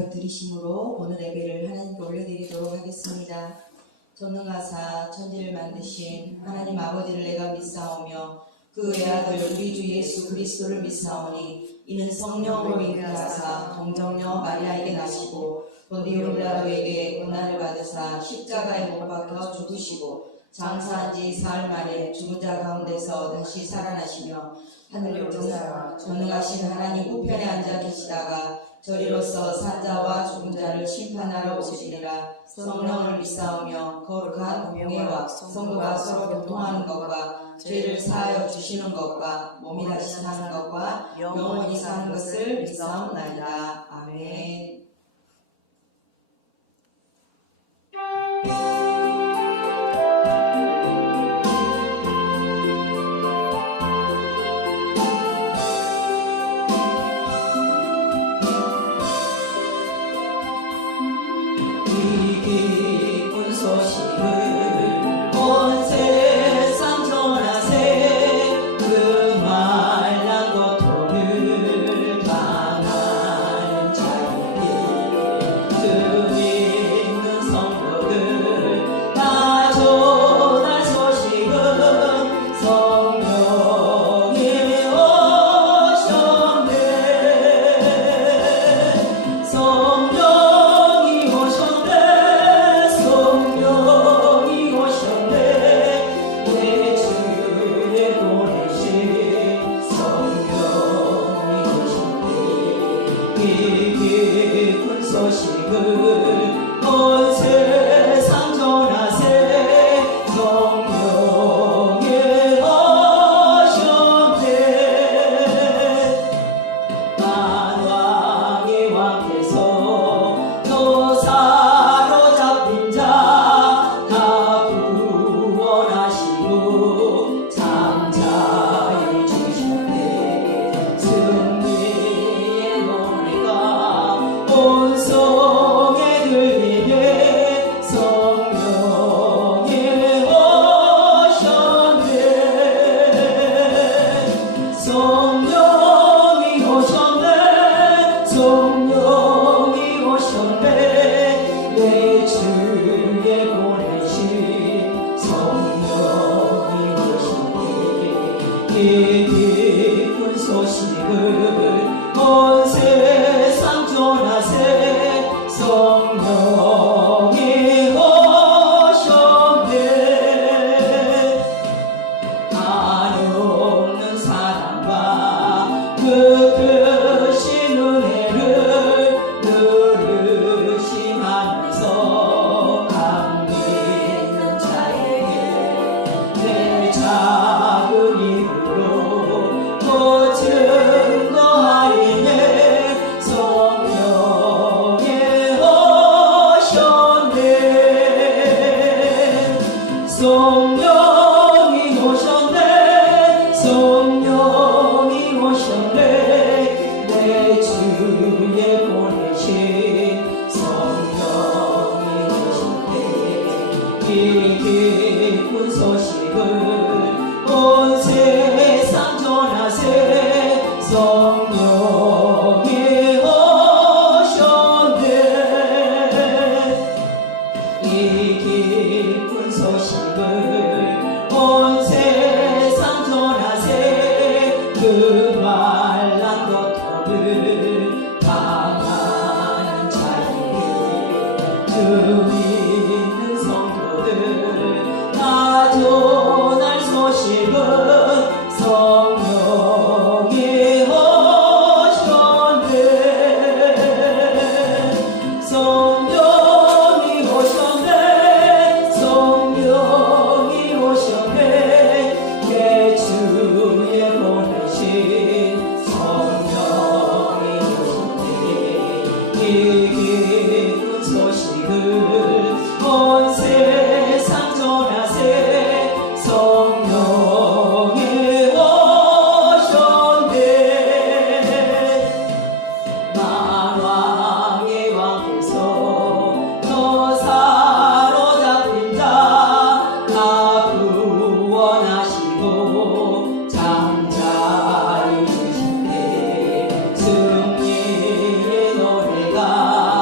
고백 드리심으로 오늘 예배를 하나님께 올려드리도록 하겠습니다. 전능하사 천지를 만드신 하나님 아버지를 내가 믿사오며 그 외아들 우리 주 예수 그리스도를 믿사오니 이는 성령으로 잉태하사 동정녀 마리아에게 나시고 본디오 빌라도에게 고난을 받으사 십자가에 못 박혀 죽으시고 장사한 지 사흘 만에 죽은 자 가운데서 다시 살아나시며 하늘 영생하사 전능하신 하나님 우편에 앉아 계시다가 저리로서 산자와 죽은 자를 심판하러 오시리라. 성령을 믿사오며 거룩한 공예와 성도가 서로 교통하는 것과 죄를 사하여 주시는 것과 몸이 다시 사는 것과 영원히 사는 것을 믿사옵나이다. 아멘. 기쁜 소식을 온 세상 전하세. 성령이 오셨네. 만왕의 왕께서 또 사로잡힌 자 다 구원하시고 잠자히 주셨네. 승리의 노래가 온 성에 들리네. 성령이 오셨네. 성령이 오셨네. 성령이 오셨네. 내 주에 보내신 성령이 오셨네. 이 기쁜 소식을 온 세상 전하세. 성령이 오셨네. 한없는 사랑과 그 크신 은혜를 누르심하면서 안 믿는 자에게 내 작은 입으로 또 증거하리네. 성령이 오셨네. 성령이 오셨네. 성령이 오셨네. 내 주에 보내신 성령이 오셨네. 이 기쁜 소식을 온 세상 전하세. 성령이 오셨네. 이 기쁜 소식을 온 세상 전하세. 그 말란 고통을 당하는 자에게 그 믿는 성도들 다 전할 소식은 성령이 오셨네. 성령이 오셨네. 성령이 오셨네. 내 주에 보내신 성령이 오셨네. 이 기쁜 소식을 온 세상 전하세. 성령이 오셨네. 만왕의 왕께서 또 사로잡힌 자 다 구원하시고 잠자히 주시네. 승리의 노래가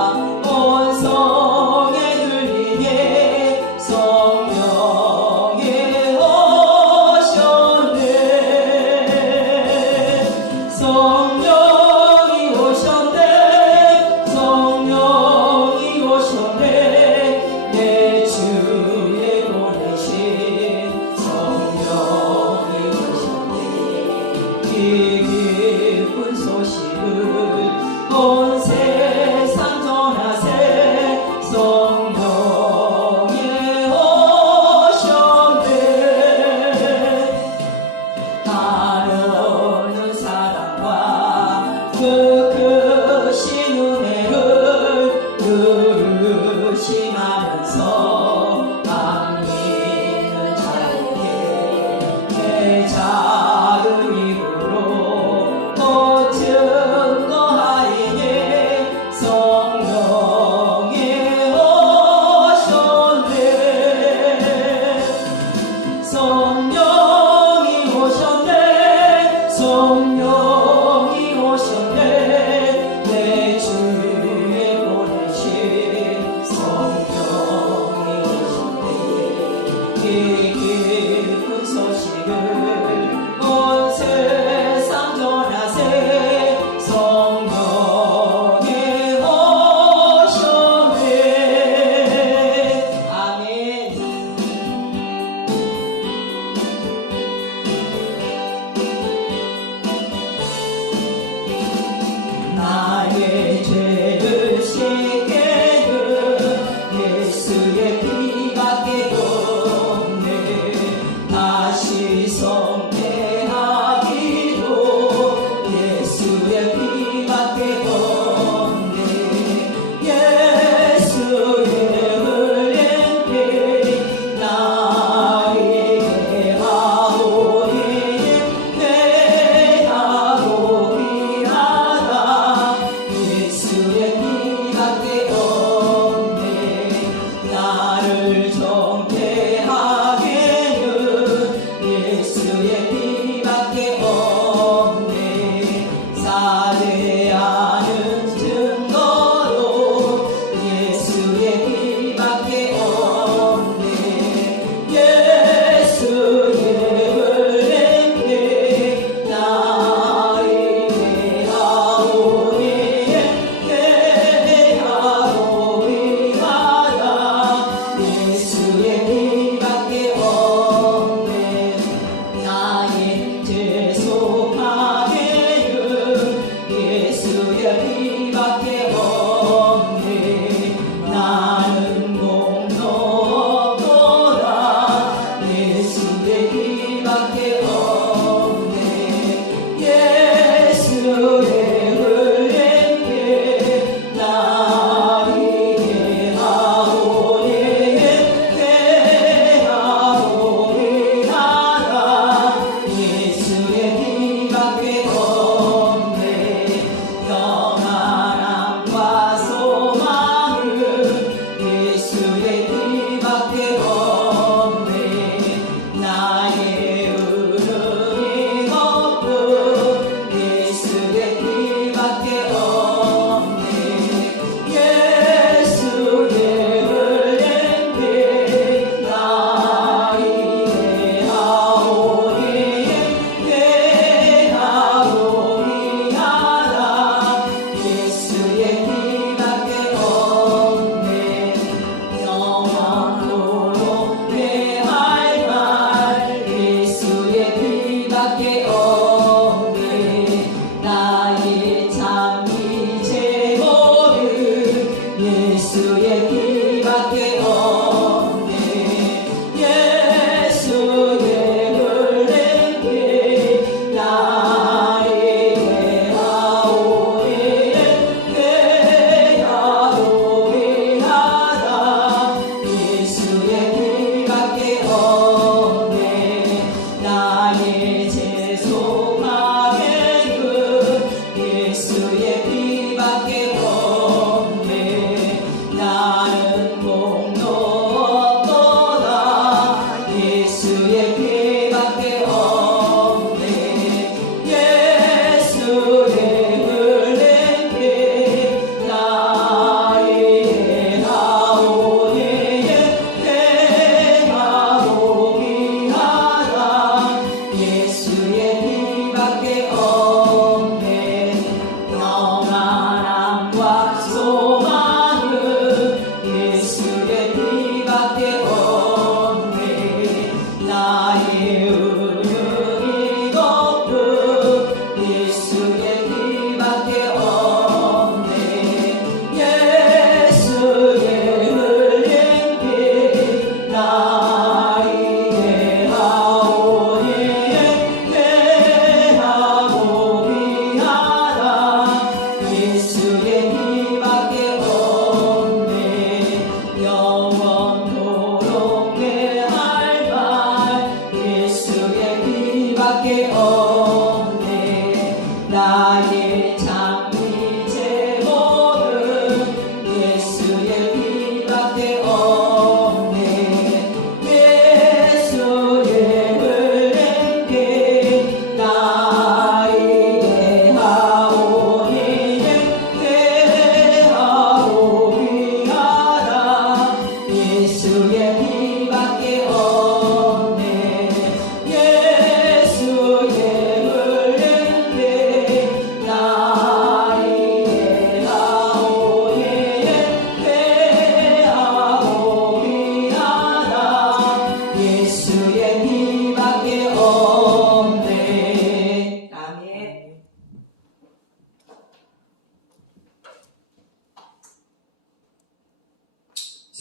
예수의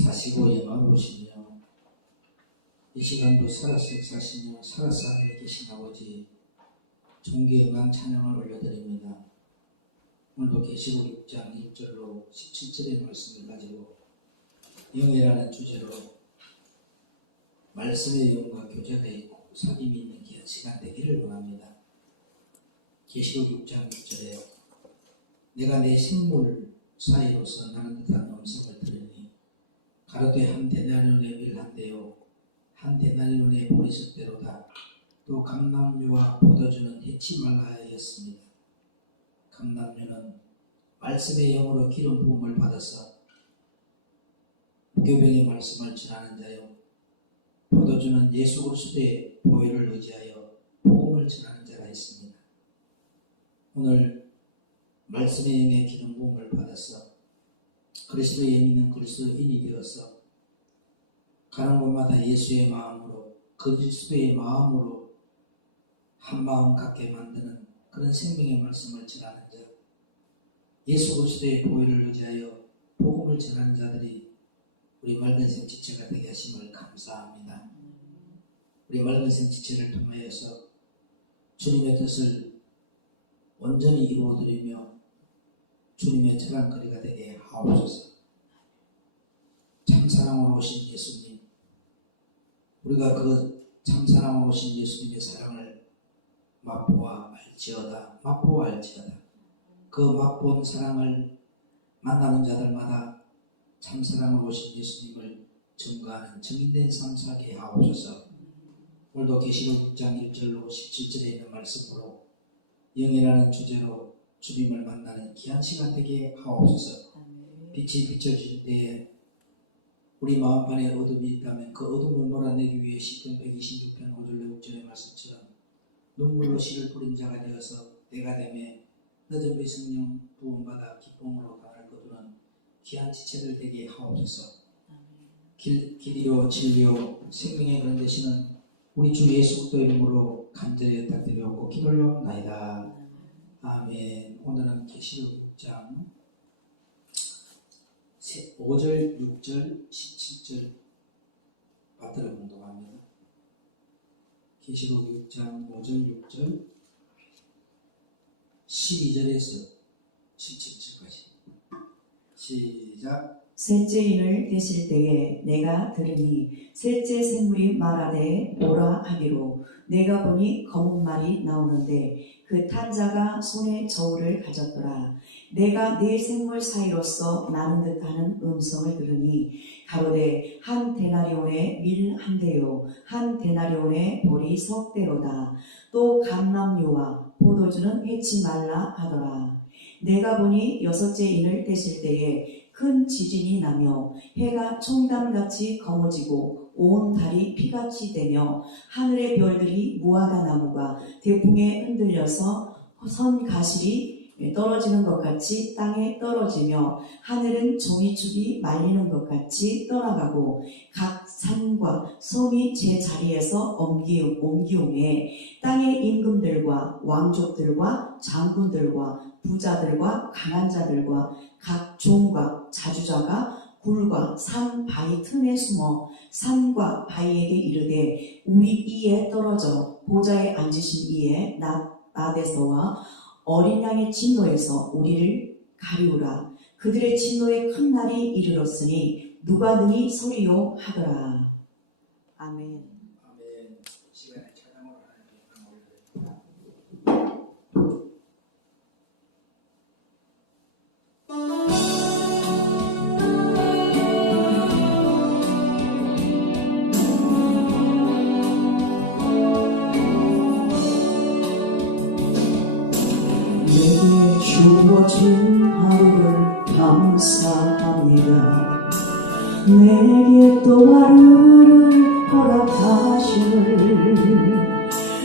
사시고 영화로우시며 이 시간도 살아서 사시며 살아서 하늘에 계신 아버지 존귀 영광 찬양을 올려드립니다. 오늘도 계시록 6장 1절로 17절의 말씀을 가지고 영예라는 주제로 말씀의 영과 교제가 있고 사귐이 있는 귀한 시간 되기를 원합니다. 계시록 6장 6절에 내가 내 생물 사이로서 나는 듯한 음성을 들으니 가로되 한 데나리온의 밀 한 대요 한 데나리온의 보리석대로다. 또 감람류와 포도주는 해치 말라 하였습니다. 감람류는 말씀의 영으로 기름 부음을 받아서 무교병의 말씀을 전하는 자요 포도주는 예수 그리스도의 보혈을 의지하여 복음을 전하는 자가 있습니다. 오늘 말씀의 영의 기름 부음을 받아서 그리스도의 믿는 그리스도인이 되어서 가는 곳마다 예수의 마음으로 그리스도의 마음으로 한 마음 갖게 만드는 그런 생명의 말씀을 전하는 자, 예수 그리스도의 보혈을 의지하여 복음을 전하는 자들이 우리 맑은 생 지체가 되게 하심을 감사합니다. 우리 맑은 생 지체를 통하여서 주님의 뜻을 온전히 이루어드리며 주님의 자랑거리가 되게 하옵소서. 참사랑으로 오신 예수님, 우리가 그 참사랑으로 오신 예수님의 사랑을 맛보아 알지어다. 그 맛본 사랑을 만나는 자들마다 참사랑으로 오신 예수님을 증거하는 증인된 삶 살게 하옵소서. 오늘도 계시록 6장 1절로 17절에 있는 말씀으로 영이라는 주제로 주님을 만나는 귀한 시간 되게 하옵소서. 빛이 비춰질 때에 우리 마음판에 어둠이 있다면 그 어둠을 몰아내기 위해 시편 126편 5절 6절의 말씀처럼 눈물로 씨를 뿌린 자가 되어서 때가 되매 늦은 비 성령 부음받아 기쁨으로 나를 거두는 귀한 지체들 되게 하옵소서. 길이요 진리요 생명의 그런 되시는 우리 주 예수 그리스도 이름으로 간절히 부탁드리고 기도하옵나이다. 아멘. 오늘은 계시록 6장 5절, 6절, 17절 받들어 공독합니다. 계시록 6장 5절, 6절, 12절에서 17절까지 시작. 셋째 인을 떼실 때에 내가 들으니 셋째 생물이 말하되 오라 하기로 내가 보니 검은 말이 나오는데 그 탄 자가 손에 저울을 가졌더라. 내가 네 생물 사이로서 나는 듯하는 음성을 들으니 가로되 한 데나리온의 밀 한 대요 한 데나리온의 보리 석 대로다. 또 감람류와 포도주는 해치 말라 하더라. 내가 보니 여섯째 인을 떼실 때에 큰 지진이 나며 해가 총담같이 검어지고 온 달이 피같이 되며 하늘의 별들이 무화과 나무가 대풍에 흔들려서 선 가실이 떨어지는 것 같이 땅에 떨어지며 하늘은 종이축이 말리는 것 같이 떠나가고 각 산과 섬이 제 자리에서 옮기오매 땅의 임금들과 왕족들과 장군들과 부자들과 강한 자들과 각 종과 자주자가 굴과 산 바위 틈에 숨어 산과 바위에게 이르되 우리 이에 떨어져 보좌에 앉으신 이에 나대서와 어린 양의 진노에서 우리를 가리우라. 그들의 진노의 큰 날이 이르렀으니 누가 능히 서리요 하더라. 아멘. 아멘. 시간에 찬양으로 하나님께 올려드립니다. 내게 주어진 하루를 감사합니다. 내게 또 하루를 허락하심을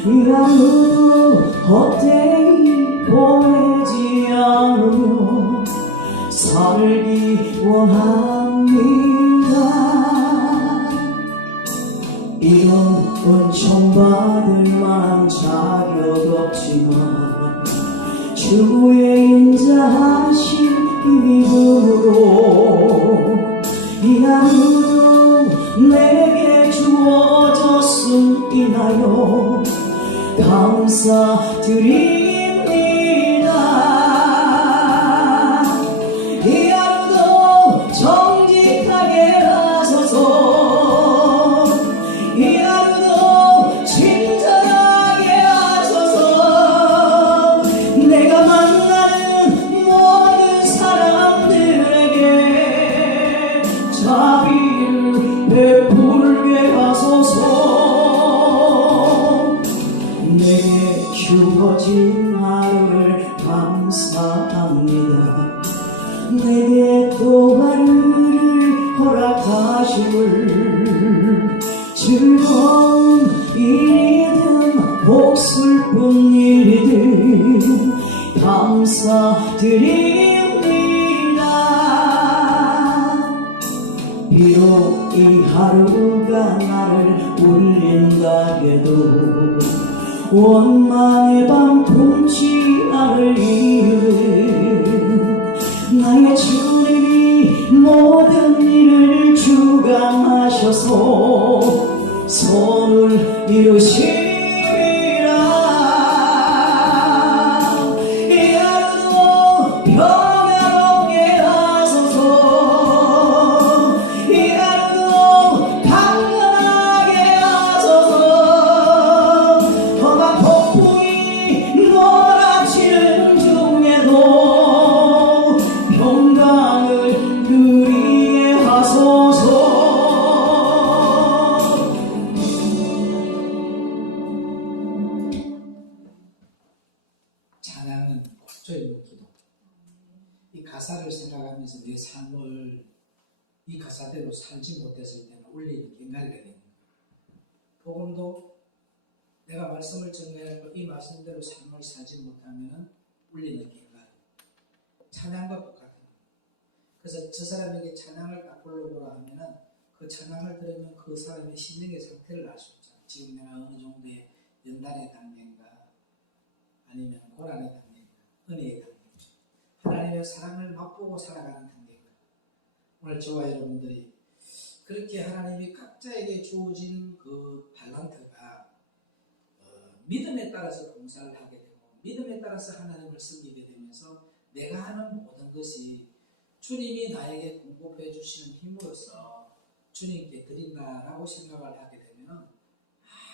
이 하루도 헛되이 보내지 않으며 살기 원합니다. 이런 은총 받을 만한 자격 없지만 주의 인자하신 힘으로 이 하루 하루 감사드립니다. 이 하루도 정직하게 하소서. 이 하루도 친절하게 하소서. 내가 만나는 모든 사람들에게 자비를 베풀게 하소서. 내게 주어진 하루를 감사합니다. 내게 또 하루를 허락하심을 즐거운 일이든 복슬픈 일이든 감사드립니다. 비록 이 하루가 나를 울린다 해도 원망의 밤 품지 않을 이유는 나의 주님이 모든 일을 주관하셔서 손을 이루시리라. 이 하루도 평안하게 하소서. 이 하루도 강건하게 하소서. 험한 폭풍이 몰아치는 중에도 평강을 누리게 하소서. 찬양은 목소리로 기도. 이 가사를 생각하면서 내 삶을 이 가사대로 살지 못했을 때는 울리는 갱가리가 됩니다. 복음도 내가 말씀을 전해하고 이 말씀대로 삶을 살지 못하면 울리는 갱가리. 찬양과 똑같은 거예요. 그래서 저 사람에게 찬양을 딱 불러보라 하면은 그 찬양을 들으면 그 사람의 심령의 상태를 알 수 있잖아요. 지금 내가 어느 정도의 연단의 단계인가 아니면 고난의 단계인가 은혜의 단계인가 하나님의 사랑을 맛보고 살아가는 단계인가. 오늘 저와 여러분들이 그렇게 하나님이 각자에게 주어진 그 달란트가 믿음에 따라서 봉사를 하게 되고 믿음에 따라서 하나님을 섬기게 되면서 내가 하는 모든 것이 주님이 나에게 공급해 주시는 힘으로써 주님께 드린다라고 생각을 하게 되면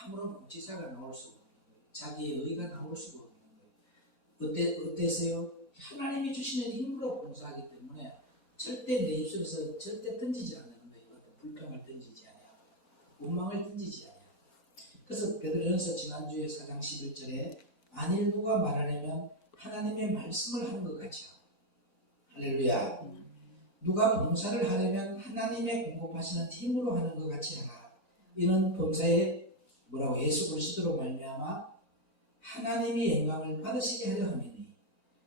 아무런 묵지사가 나올 수가 없는 거예요. 자기의 의가 나올 수가 없는 거예요. 어때서요? 하나님이 주시는 힘으로 봉사하기 때문에 절대 내 입술에서 절대 던지지 않는 거예요. 어떤 불평을 던지지 않아요. 원망을 던지지 않아요. 그래서 베드로전서 지난주에 4장 11절에 만일 누가 말하려면 하나님의 말씀을 하는 것 같이 하고 할렐루야. 누가 봉사를 하려면 하나님의 공급하시는 힘으로 하는 것 같이 하라. 이는 범사에 뭐라고 예수 그리스도로 말미암아 하나님이 영광을 받으시게 하려 함이니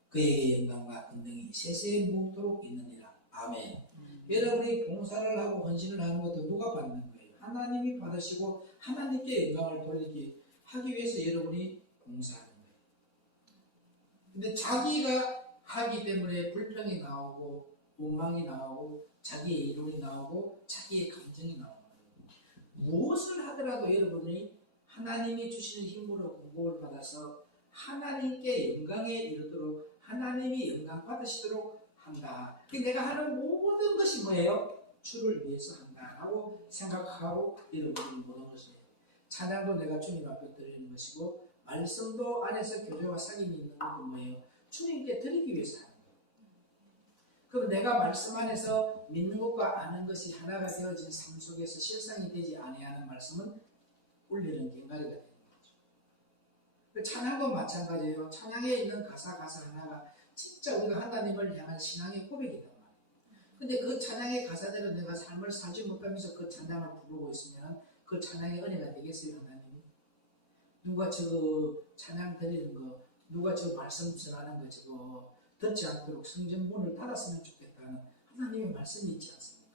그에게 영광과 권능이 세세에 묻도록 있느니라. 아멘. 여러분이 봉사를 하고 헌신을 하는 것도 누가 받는 거예요? 하나님이 받으시고 하나님께 영광을 돌리기 하기 위해서 여러분이 봉사하는 거예요. 근데 자기가 하기 때문에 불평이 나오고 원망이 나오고 자기의 이론이 나오고 자기의 감정이 나오는 거예요. 무엇을 하더라도 여러분이 하나님이 주시는 힘으로 공급을 받아서 하나님께 영광에 이르도록 하나님이 영광 받으시도록 한다. 내가 하는 모든 것이 뭐예요? 주를 위해서 한다라고 생각하고 여러분이 모든 것을 찬양도 내가 주님 앞에 드리는 것이고 말씀도 안에서 교제와 사귐이 있는 것도 뭐예요? 주님께 드리기 위해서 하는 거예요. 그럼 내가 말씀 안에서 믿는 것과 아는 것이 하나가 되어진 삶 속에서 실상이 되지 아니하는 말씀은 울리는 갱가리가 되는 거죠. 찬양도 마찬가지예요. 찬양에 있는 가사 하나가 진짜 우리가 하나님을 향한 신앙의 고백이단 말이에요. 근데 그 찬양의 가사대로 내가 삶을 살지 못하면서 그 찬양을 부르고 있으면 그 찬양의 은혜가 되겠어요, 하나님이? 누가 저 찬양 드리는 거, 누가 저 말씀 전하는 거 저거 듣지 않도록 성전 문을 닫았으면 좋겠다는 하나님의 말씀이 있지 않습니까?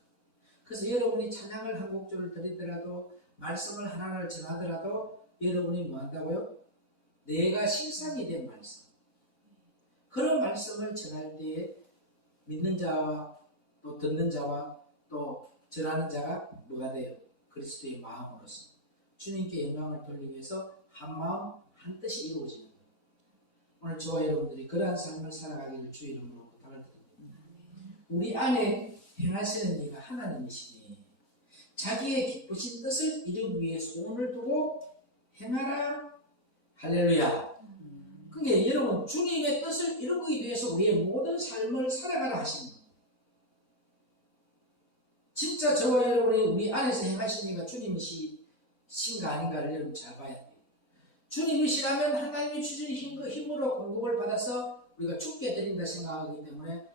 그래서 여러분이 찬양을 한 곡조를 드리더라도 말씀을 하나를 전하더라도 여러분이 뭐 한다고요? 내가 실상이 된 말씀, 그런 말씀을 전할 때에 믿는 자와 또 듣는 자와 또 전하는 자가 뭐가 돼요? 그리스도의 마음으로서 주님께 영광을 돌리기 위해서 한 마음 한 뜻이 이루어지는 거예요. 오늘 저와 여러분들이 그러한 삶을 살아가기를 주 이름으로 부탁을 드립니다. 우리 안에 행하시는 이가 하나님이시니 자기의 기쁘신 뜻을 이루기 위해 소원을 두고 행하라. 할렐루야. 그게 여러분 주님의 뜻을 이루기 위해서 우리의 모든 삶을 살아가라 하시는 거예요. 진짜 저와 여러분이 우리 안에서 행하신 이가 주님이신가 아닌가를 여러분 잘 봐야 돼요. 주님이시라면 하나님이 주신 힘으로 공급을 받아서 우리가 죽게 드린다 생각하기 때문에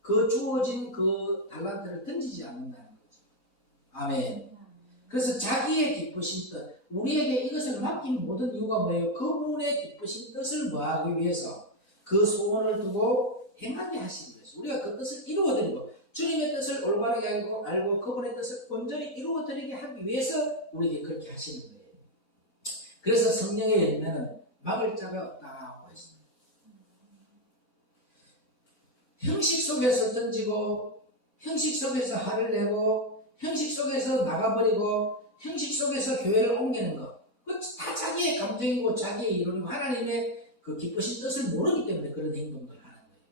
그 주어진 그 달란트를 던지지 않는다는 거죠. 아멘. 그래서 자기의 기쁘신 뜻, 우리에게 이것을 맡긴 모든 이유가 뭐예요? 그분의 기쁘신 뜻을 뭐하기 위해서 그 소원을 두고 행하게 하신 거예요. 우리가 그 뜻을 이루어드리고 주님의 뜻을 올바르게 알고 그분의 뜻을 온전히 이루어드리게 하기 위해서 우리에게 그렇게 하시는 거예요. 그래서 성령의 열매는 막을 자가 없다고 했습니다. 형식 속에서 던지고 형식 속에서 화를 내고 형식 속에서 나가버리고 형식 속에서 교회를 옮기는 것, 다 자기의 감정이고 자기의 이론이고 하나님의 그 기쁘신 뜻을 모르기 때문에 그런 행동을 하는 거예요.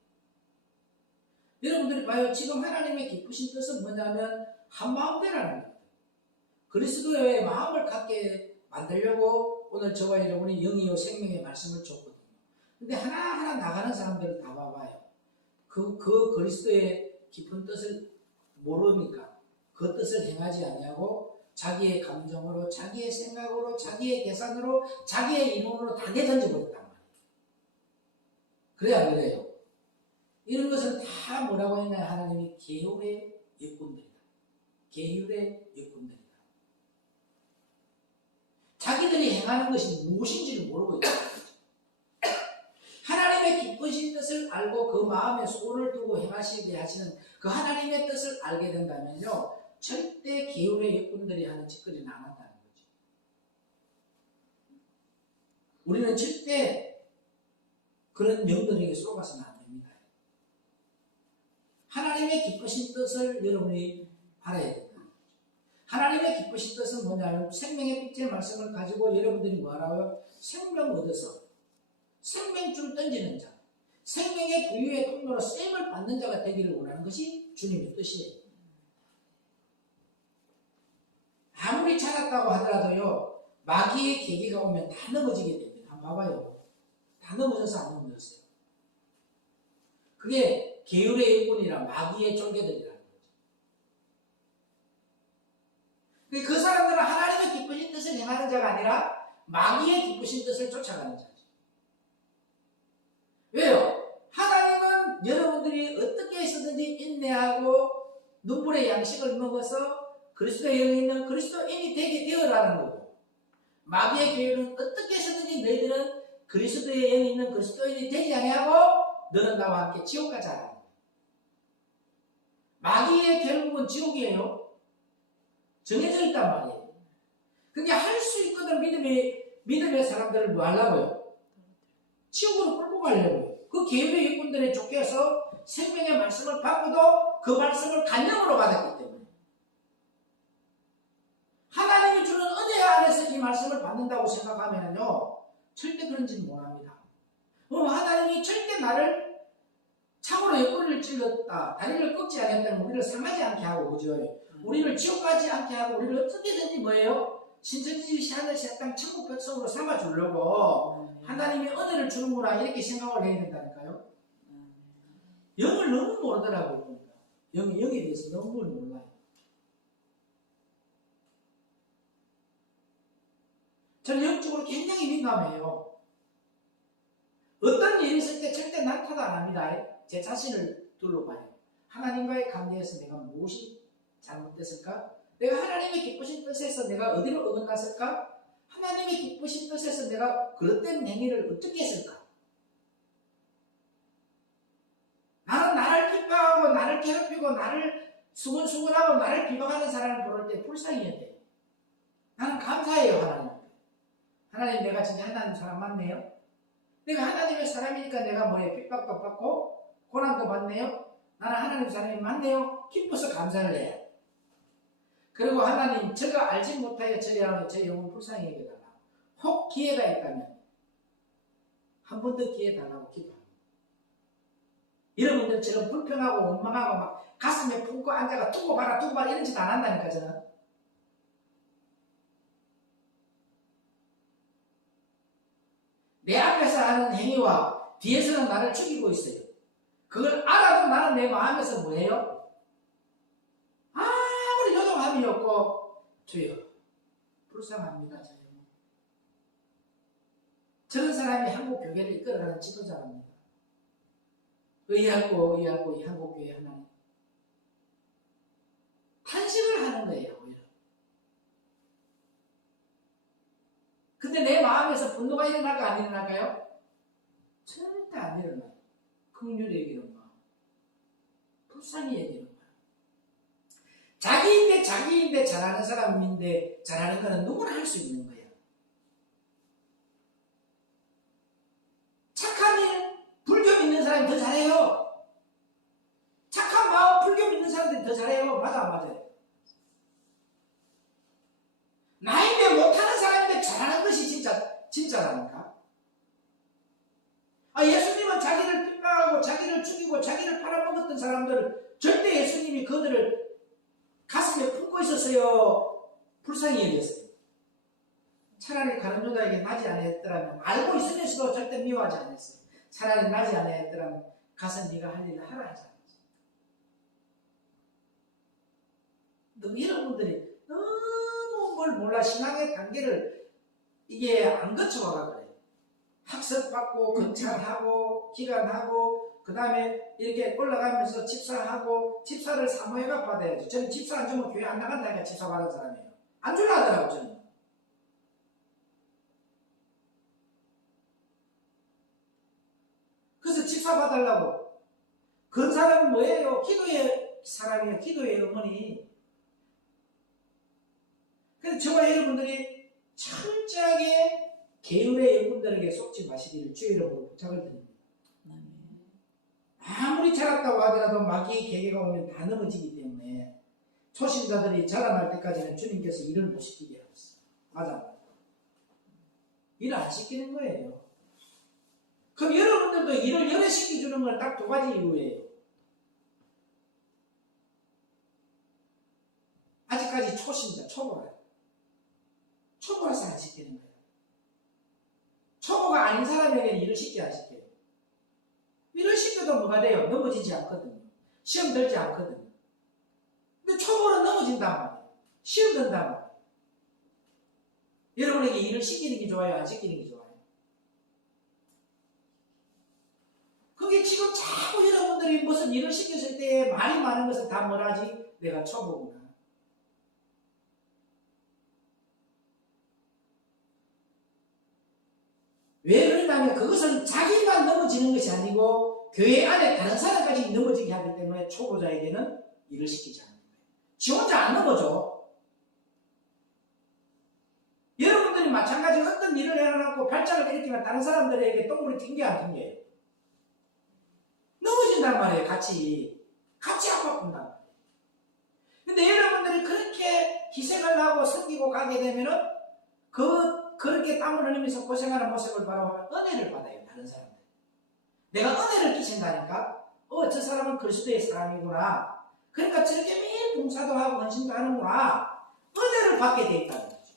여러분들이 봐요. 지금 하나님의 기쁘신 뜻은 뭐냐면 한마음대라는 거예요. 그리스도의 마음을 갖게 만들려고 오늘 저와 여러분이 영이요 생명의 말씀을 줬거든요. 근데 하나하나 나가는 사람들을 다 봐봐요. 그 그리스도의 깊은 뜻을 모르니까 그 뜻을 행하지 아니하고 자기의 감정으로, 자기의 생각으로, 자기의 계산으로, 자기의 이론으로 다 내던져버렸단 말이에요. 그래 안 그래요? 이런 것은 다 뭐라고 했나요? 하나님이 계율의 일꾼들이다. 계율의 일꾼들이다. 자기들이 행하는 것이 무엇인지를 모르고 있다. 하나님의 기쁘신 뜻을 알고 그 마음에 소원을 두고 행하시게 하시는 그 하나님의 뜻을 알게 된다면요, 절대 계율의 일꾼들이 하는 짓거리는 안 한다는 거죠. 우리는 절대 그런 명들에게 속아서는 안 됩니다. 하나님의 기쁘신 뜻을 여러분이 알아야 된다. 하나님의 기쁘신 뜻은 뭐냐면 생명의 빛의 말씀을 가지고 여러분들이 뭐하라고요? 생명 얻어서 생명줄 던지는 자, 생명의 부유의 통로로 쓰임을 받는 자가 되기를 원하는 것이 주님의 뜻이에요. 아무리 찾았다고 하더라도요, 마귀의 계기가 오면 다 넘어지게 됩니다. 한번 봐봐요. 다 넘어져서 안 넘어졌어요. 그게 계율의 일꾼이라 마귀의 쫄개들이라는 거죠. 그 사람들은 하나님의 기쁘신 뜻을 행하는 자가 아니라 마귀의 기쁘신 뜻을 쫓아가는 자죠. 왜요? 하나님은 여러분들이 어떻게 해서든지 인내하고 눈물의 양식을 먹어서 그리스도의 영이 있는 그리스도인이 되게 되어라는 거고, 마귀의 계율은 어떻게 해서든지 너희들은 그리스도의 영이 있는 그리스도인이 되지 아니하고 너는 나와 함께 지옥 가자. 마귀의 결국은 지옥이에요. 정해져 있단 말이에요. 그게 할 수 있거든. 믿음의 사람들을 뭐 하려고요? 지옥으로 끌고 가려고요. 그 계율의 일꾼들에 쫓겨서 생명의 말씀을 받고도 그 말씀을 간념으로 받았기 때문에 하나님이 주는 은혜 안에서 이 말씀을 받는다고 생각하면요, 절대 그런 짓 못합니다. 하나님이 절대 나를 창으로 옆구리를 찔렀다, 다리를 꺾지 않았다면 우리를 상하지 않게 하고, 그죠? 우리를 지옥 가지 않게 하고 우리를 어떻게든지 뭐예요? 신천지 하늘 새 땅 천국 백성으로 삼아주려고 하나님이 은혜를 주는구나, 이렇게 생각을 해야 된다니까요. 영을 너무 모르더라고요. 그러니까. 영에 대해서 너무 몰라요. 저는 영적으로 굉장히 민감해요. 어떤 일이 있을 때 절대 난 탓 안 합니다. 제 자신을 둘러봐요. 하나님과의 관계에서 내가 무엇이 잘못됐을까? 내가 하나님의 기쁘신 뜻에서 내가 어디로 어긋났을까? 하나님의 기쁘신 뜻에서 내가 그릇된 행위를 어떻게 했을까? 나는 나를 핍박하고 나를 괴롭히고 나를 수근수근하고 나를 비방하는 사람을 부를 때 불쌍해야 돼. 나는 감사해요, 하나님한테. 하나님, 내가 진짜 하나님 사람 맞네요? 내가 하나님의 사람이니까 내가 뭐에 핍박도 받고 고난도 받네요? 나는 하나님 사람이 맞네요? 기뻐서 감사를 해요. 그리고 하나님 저가 알지 못하여 제 영혼 불쌍히 여겨달라. 혹 기회가 있다면 한 번 더 기회 달라고 기도합니다. 여러분들처럼 불평하고 원망하고 막 가슴에 품고 앉아가 두고 봐라 이런 짓 안 한다니까 저는. 내 앞에서 하는 행위와 뒤에서는 나를 죽이고 있어요. 그걸 알아도 나는 내 마음에서 뭐예요? 아무리 요동함이 없고 주여 불쌍합니다. 저런 사람이 한국 교회를 이끌어가는 지도자입니다. 의하고 이 한국교회 하나님 탄식을 하는 거예요. 오히려. 근데 내 마음에서 분노가 일어날까 안 일어날까요? 절대 안 일어나요. 긍휼히 얘기는 거, 불쌍히 얘기는 거. 자기인데 잘하는 사람인데 잘하는 거는 누구나 할 수 있는 거예요. 착한 일, 불교 믿는 사람이 더 잘해요. 착한 마음, 불교 믿는 사람들이 더 잘해요. 맞아, 안 맞아요? 나인데 못하는 사람인데 잘하는 것이 진짜라니까. 예수님은 자기를 핍박하고 자기를 죽이고 자기를 팔아먹었던 사람들을 절대 예수님이 그들을 가슴에 품고 있었어요. 불쌍히 여겼어요. 차라리 가룟 유다에게 나지 아니했더라면, 알고 있으면서도 절대 미워하지 않았어요. 차라리 나지 아니했더라면 가서 네가 할 일을 하라 하지 않았어요. 이런 분들이 너무 뭘 몰라. 신앙의 단계를 이게 안 거쳐와가 그래요. 학습받고 건찰하고 기간하고 그 다음에 이렇게 올라가면서 집사하고, 집사를 사모해가 받아야죠. 저는 집사 안 주면 교회 안 나간다니까. 집사 받은 사람이에요. 안 줄라 하더라고 저는. 그래서 집사 받으려고. 그 사람은 뭐예요? 기도의 사람이에요. 기도의 어머니. 그래서 저와 여러분들이 철저하게 게으르의 영분들에게 속지 마시기를 주의 이름으로 부탁을 드립니다. 아무리 자랐다고 하더라도 마귀의 계계가 오면 다 넘어지기 때문에 초신자들이 자라날 때까지는 주님께서 일을 못 시키게 하셨어요. 맞아. 일을 안 시키는 거예요. 그럼 여러분들도 일을 열애시켜주는 건 딱 두 가지 이유예요. 아직까지 초신자, 초보라서 안 시키는 거예요. 초보가 아닌 사람에게는 일을 쉽게 안 시켜요. 일을 시켜도 뭐가 돼요? 넘어지지 않거든요. 시험 들지 않거든요. 근데 초보는 넘어진단 말이에요. 시험 든단 말이에요. 여러분에게 일을 시키는 게 좋아요? 안 시키는 게 좋아요? 그게 지금 자꾸 여러분들이 무슨 일을 시켰을 때 말이 많은 것은 다 뭐라지? 내가 초보구나. 왜 그러냐면 그것은 자기만 넘어지는 것이 아니고 교회 안에 다른 사람까지 넘어지게 하기 때문에 초보자에게는 일을 시키지 않는 거예요. 지 혼자 안 넘어져. 여러분들이 마찬가지 어떤 일을 해놓고 발작을 일으키면 다른 사람들에게 똥물이 튕겨 안 튕겨요? 넘어진단 말이에요. 같이 아파본단 말이에요. 근데 여러분들이 그렇게 희생을 하고 섬기고 가게 되면은 그렇게 땀을 흘리면서 고생하는 모습을 바라보면 은혜를 받아요. 다른 사람들. 내가 은혜를 끼친다니까. 저 사람은 그리스도의 사람이구나. 그러니까 저렇게 매일 봉사도 하고 헌신도 하는구나. 은혜를 받게 돼 있다는 거죠.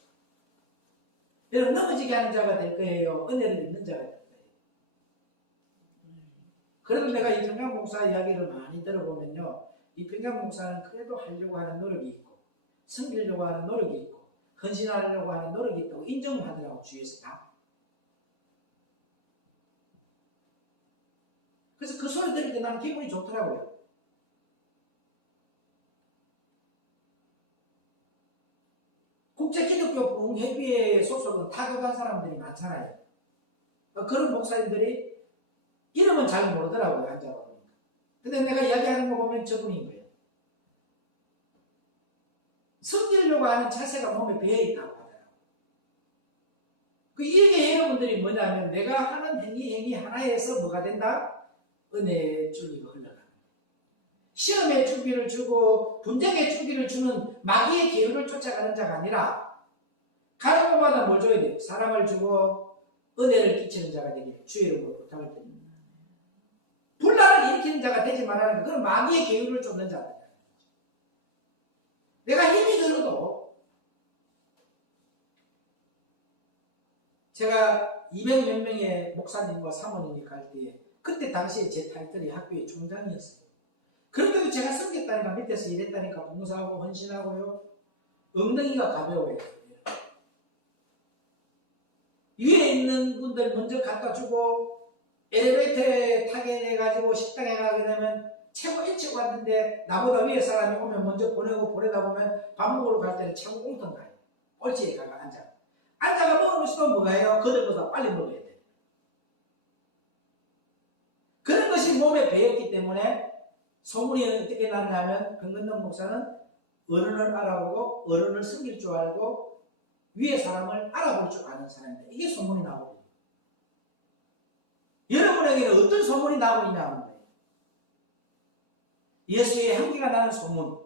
여러분 넘어지게 하는 자가 될 거예요. 은혜를 입는 자가 될 거예요. 그래도 내가 이평강 목사 이야기를 많이 들어보면요. 이평강 목사는 그래도 하려고 하는 노력이 있고 섬기려고 하는 노력이 있고 헌신하려고 하는 노력이 있다고 인정을 하더라고. 주위에서 다. 그래서 그 소리 들을 때 나는 기분이 좋더라고요. 국제기독교 부흥회비에 소속은 타교단 사람들이 많잖아요. 그런 목사님들이 이름은 잘 모르더라고요. 앉아보니까. 근데 내가 이야기하는 거 보면 저분인 거예요. 섬기려고 하는 자세가 몸에 배어있다고 하더라고요. 이게 여러분들이 뭐냐면 내가 하는 행위 하나에서 뭐가 된다? 은혜의 줄기가 흘러가는 거예요. 시험의 준비를 주고 분쟁의 준비를 주는 마귀의 계율을 쫓아가는 자가 아니라 가는 곳마다 뭘 줘야 돼요? 사랑을 주고 은혜를 끼치는 자가 되기를 주의 이름으로 부탁을 드립니다. 분란을 일으키는 자가 되지 말라는 그런 마귀의 계율을 쫓는 자들. 내가 힘이 들어도 제가 200몇 명의 목사님과 사모님이 갈 때에 그때 당시에 제 타이틀이 학교의 총장이었어요. 그런데도 제가 섬겼다니까 밑에서 일했다니까 봉사하고 헌신하고요. 엉덩이가 가벼워요. 위에 있는 분들 먼저 갖다 주고 엘리베이터에 타게 해가지고 식당에 가게 되면 최고 일찍 왔는데 나보다 위에 사람이 오면 먼저 보내고 보내다 보면 밥 먹으러 갈 때는 최고 옹통 가요. 꼴찌에 가가 앉아가 먹으면서도 뭐예요? 그들보다 빨리 먹어야 돼요. 그런 것이 몸에 배었기 때문에 소문이 어떻게 나느냐면 변근동 목사는 어른을 알아보고 어른을 섬길 줄 알고 위에 사람을 알아볼 줄 아는 사람인데 이게 소문이 나거든요. 여러분에게는 어떤 소문이 나고 있냐는 거예요. 예수의 향기가 나는 소문,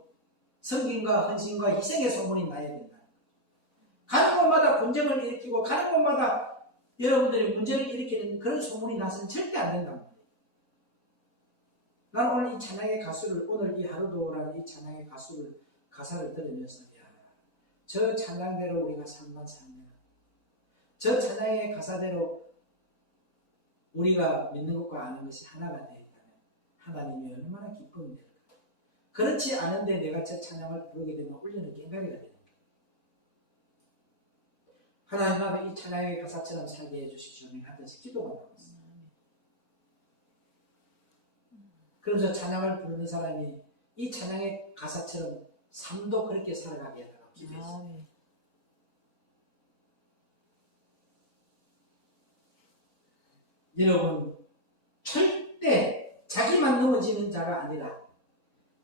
섬김과 헌신과 희생의 소문이 나야 된다. 가는 곳마다 분쟁을 일으키고 가는 곳마다 여러분들이 문제를 일으키는 그런 소문이 나서는 절대 안 된단 말이에요. 나는 오늘 이 찬양의 가수를 오늘 이 하루도라는 이 찬양의 가사를 들으면서 저 찬양대로 우리가 삶만 살면 저 찬양의 가사대로 우리가 믿는 것과 아는 것이 하나가 되어 있다면 하나님이 얼마나 기쁨이 될까. 그렇지 않은데 내가 저 찬양을 부르게 되면 울리는 꽹과리가 되는 거예요. 하나님 나도 이 찬양의 가사처럼 살게 해주십시오 하듯이 기도가 나왔어요. 그러면서 찬양을 부르는 사람이 이 찬양의 가사처럼 삶도 그렇게 살아가게 해달라고 기도했어요. 여러분 절대 자기만 넘어지는 자가 아니라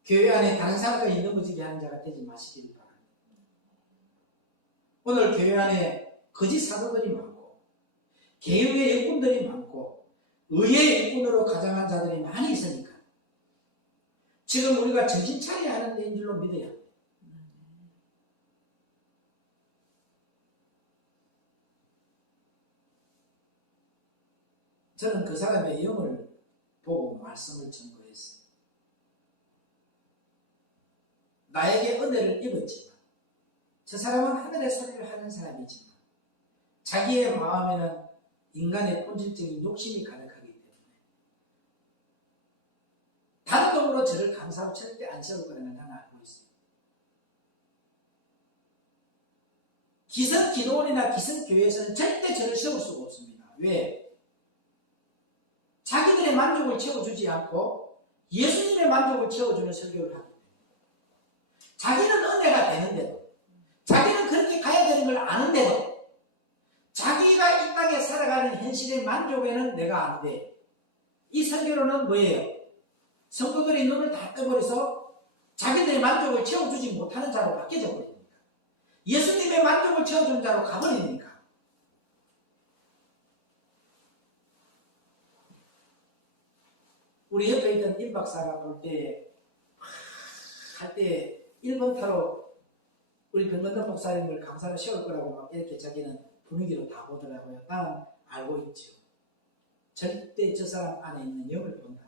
교회 안에 다른 사람까지 넘어지게 하는 자가 되지 마시길 바랍니다. 오늘 교회 안에 거짓 사도들이 많고 개혁의 일꾼들이 많고 의의 일꾼으로 가장한 자들이 많이 있으니까 지금 우리가 정신 차려야 하는 데인 줄로 믿어야 합니다. 저는 그 사람의 영을 보고 말씀을 증거했어요. 나에게 은혜를 입었지만 저 사람은 하늘의 소리를 하는 사람이지만 자기의 마음에는 인간의 본질적인 욕심이 가득하기 때문에 단독으로 저를 감사로 절대 안 세울 거라는 나는 알고 있어요. 기성 기도원이나 기성 교회에서는 절대 저를 세울 수가 없습니다. 왜? 자기들의 만족을 채워주지 않고 예수님의 만족을 채워주는 설교를 하기 때문에 자기는 은혜가 되는데도 자기는 그렇게 가야 되는 걸 아는데도 자기가 이 땅에 살아가는 현실의 만족에는 내가 안 돼. 이 설교로는 뭐예요? 성도들이 눈을 다 떠버려서 자기들의 만족을 채워주지 못하는 자로 바뀌어져 버립니다. 예수님의 만족을 채워주는 자로 가버리니까. 우리 옆에 있던 임 박사가 볼 때, 할 때 1번 타로 우리 변건덕 목사님을 강사로 세울 거라고 막 이렇게 자기는 분위기로 다 보더라고요. 나는 알고 있죠. 절대 저 사람 안에 있는 영을 본다.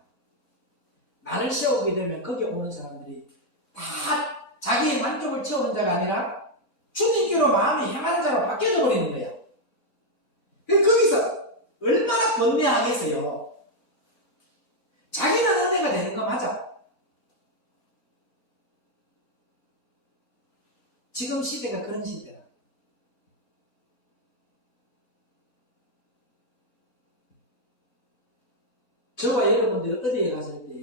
나를 세우게 되면 거기 오는 사람들이 다 자기의 만족을 채우는 자가 아니라 주님께로 마음이 향하는 자로 바뀌어져 버리는 거야. 거기서 얼마나 번뇌하겠어요. 자기는 은혜가 되는 거 맞아. 지금 시대가 그런 시대다. 저와 여러분들이 어디에 갔을 때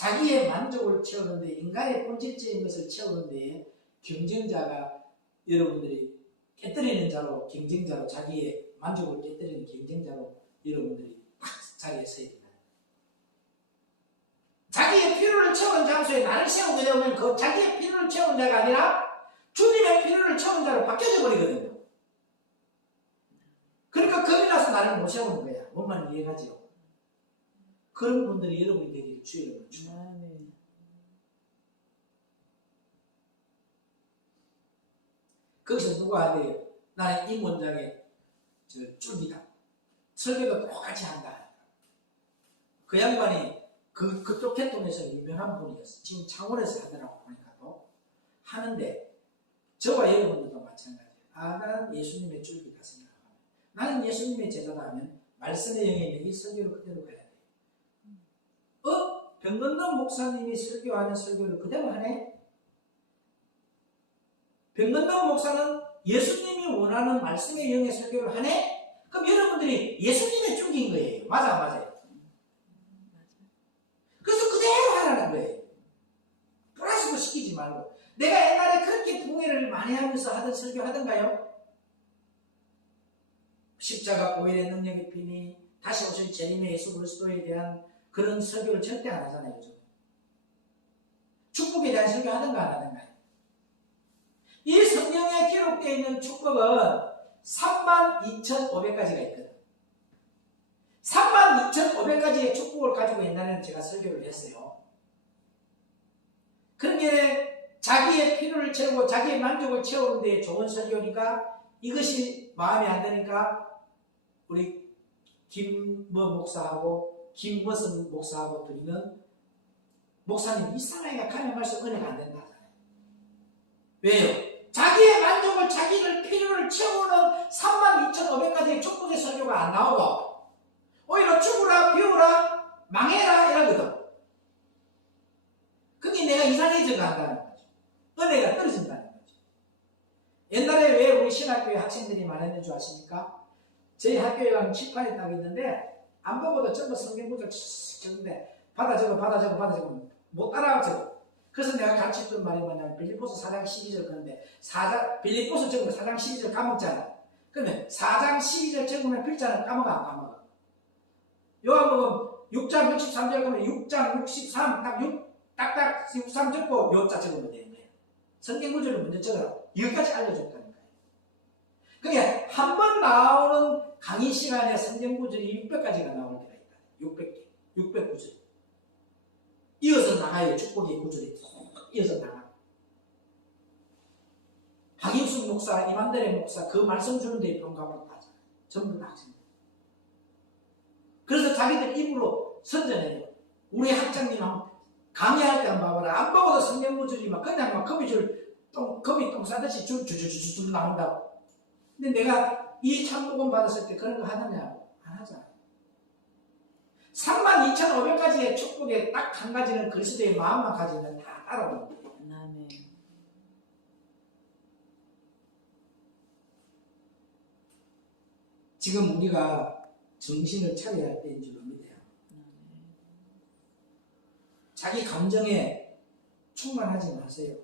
자기의 만족을 채우는데 인간의 본질적인 것을 채우는데 경쟁자가 여러분들이 깨뜨리는 자로 경쟁자로 자기의 만족을 깨뜨리는 경쟁자로 여러분들이 딱 자리에 서 있다. 자기의 필요를 채우는 장소에 나를 세우게 되면 그 자기의 필요를 채우는 자가 아니라 주님의 필요를 채우는 자로 바뀌어져 버리거든요. 그러니까 겁이 나서 나를 못 세우는 거야. 뭔 말인지 이해가죠? 그런 분들이 여러분이 되기를 주의 이름으로 축원합니다. 거기서 누가 돼요? 나는 이 원장의 줄기다. 설교도 똑같이 한다. 그 양반이 그쪽 계통에서 유명한 분이었어. 지금 창원에서 하더라고 보니까도 하는데 저와 여러분들도 마찬가지예요. 나는 예수님의 줄기다 생각하면 나는 예수님의 제자다 하면 말씀의 영에 있는 이 설교를 그대로 가야 돼. 병건동 목사님이 설교하는 설교를 그대로 하네? 병건동 목사는 예수님이 원하는 말씀의 영의 설교를 하네? 그럼 여러분들이 예수님의 줄기인 거예요. 맞아, 맞아요. 그래서 그대로 하라는 거예요. 플러스도 시키지 말고. 내가 옛날에 그렇게 붕해를 많이 하면서 하던 설교 하던가요? 십자가 보혈의 능력이 피니 다시 오실 재림의 예수 그리스도에 대한 그런 설교를 절대 안 하잖아요. 요즘. 축복에 대한 설교 하던가 안 하던가요? 이 성경에 기록되어 있는 축복은 32,500가지가 있거든. 32,500가지의 축복을 가지고 옛날에는 제가 설교를 했어요. 그런 게 자기의 필요를 채우고 자기의 만족을 채우는 데 좋은 설교니까 이것이 마음에 안 드니까 우리 김뭐 목사하고 김머선 목사하고 둘이는 목사님 이상하게 가면 갈수록 은혜가 안 된다. 왜요? 자기의 만족을 자기를 필요를 채우는 32,500가지의 축복의 설교가 안 나오고 오히려 죽으라 비우라 망해라 이러거든. 그게 내가 이상해져 간다는 거죠. 은혜가 떨어진다는 거죠. 옛날에 왜 우리 신학교에 학생들이 많았는 줄 아십니까? 저희 학교에 가면 칠판이 딱 있는데 안 보고도 전부 성경 구절 적는데 받아 적어 못 따라가 적어. 그래서 내가 가르쳤던 말이 뭐냐면 빌립보서 4장 12절 그런데 빌립보서 적으면 4장 12절 까먹잖아. 그러면 4장 12절 적으면 필자는 까먹어 안 까먹어? 요한복음 6장 63절 그러면 6장 63 딱딱 63 적고 요자 적으면 되는 거예요. 성경 구절을 먼저 적어라. 여기까지 알려줬다니까요. 그러니까 한 번 나오는 강의 시간에 성경 구절이 600가지가 나올 때가 있다. 600개, 600구절. 이어서 나가요. 축복의 구절이 이어서 나가. 박인숙 목사, 이만대의 목사 그 말씀 주는데 병감을 따잖아요. 전부 다 학생들. 그래서 자기들 입으로 선전해요. 우리 학장님 한번 강의할 때 한번 봐봐라. 안 보고도 성경 구절이 막 그냥 막 거미 똥 싸듯이 줄 나온다고. 근데 내가 이 참복음 받았을 때 그런 거 하느냐고 안 하잖아. 32,500가지의 축복에 딱 한 가지는 그리스도의 마음만 가지면 다 따라오는 거예요. 아멘. 지금 우리가 정신을 차려야 할 때인 줄 믿어요. 자기 감정에 충만하지 마세요.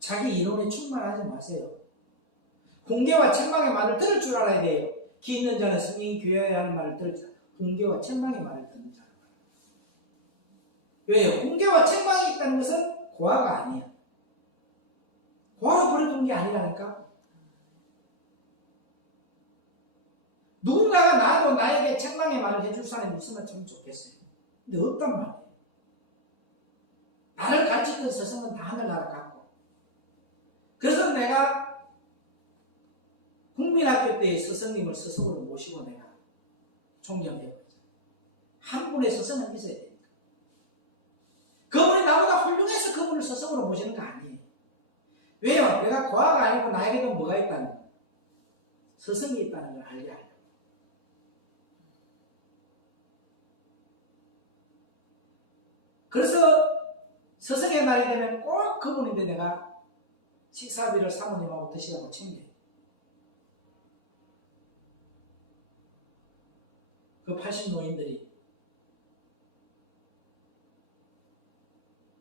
자기 이론에 충만하지 마세요. 공개와 책망의 말을 들을 줄 알아야 돼요. 기 있는 자는 성인이 귀해야 하는 말을 들을 줄 알아요. 공개와 책망의 말을 듣는 자는. 왜요? 공개와 책망이 있다는 것은 고아가 아니야. 고아로 버려둔 게 아니라니까. 누군가가 나도 나에게 책망의 말을 해줄 사람이 있으면 참 좋겠어요. 근데 없단 말이에요. 나를 가르치던 스승은 다 하늘나라 같고. 그래서 내가 국민학교 때의 스승님을 스승으로 모시고 내가 존경해요. 한 분의 스승은 있어야 됩니다. 그분이 나보다 훌륭해서 그분을 스승으로 모시는 거 아니에요. 왜요? 내가 고아가 아니고 나에게도 뭐가 있다는 거예요? 스승이 있다는 걸 알게 하려고. 그래서 스승의 날이 되면 꼭 그분인데 내가 식사비를 사모님하고 드시라고 챙겨요. 그 80노인들이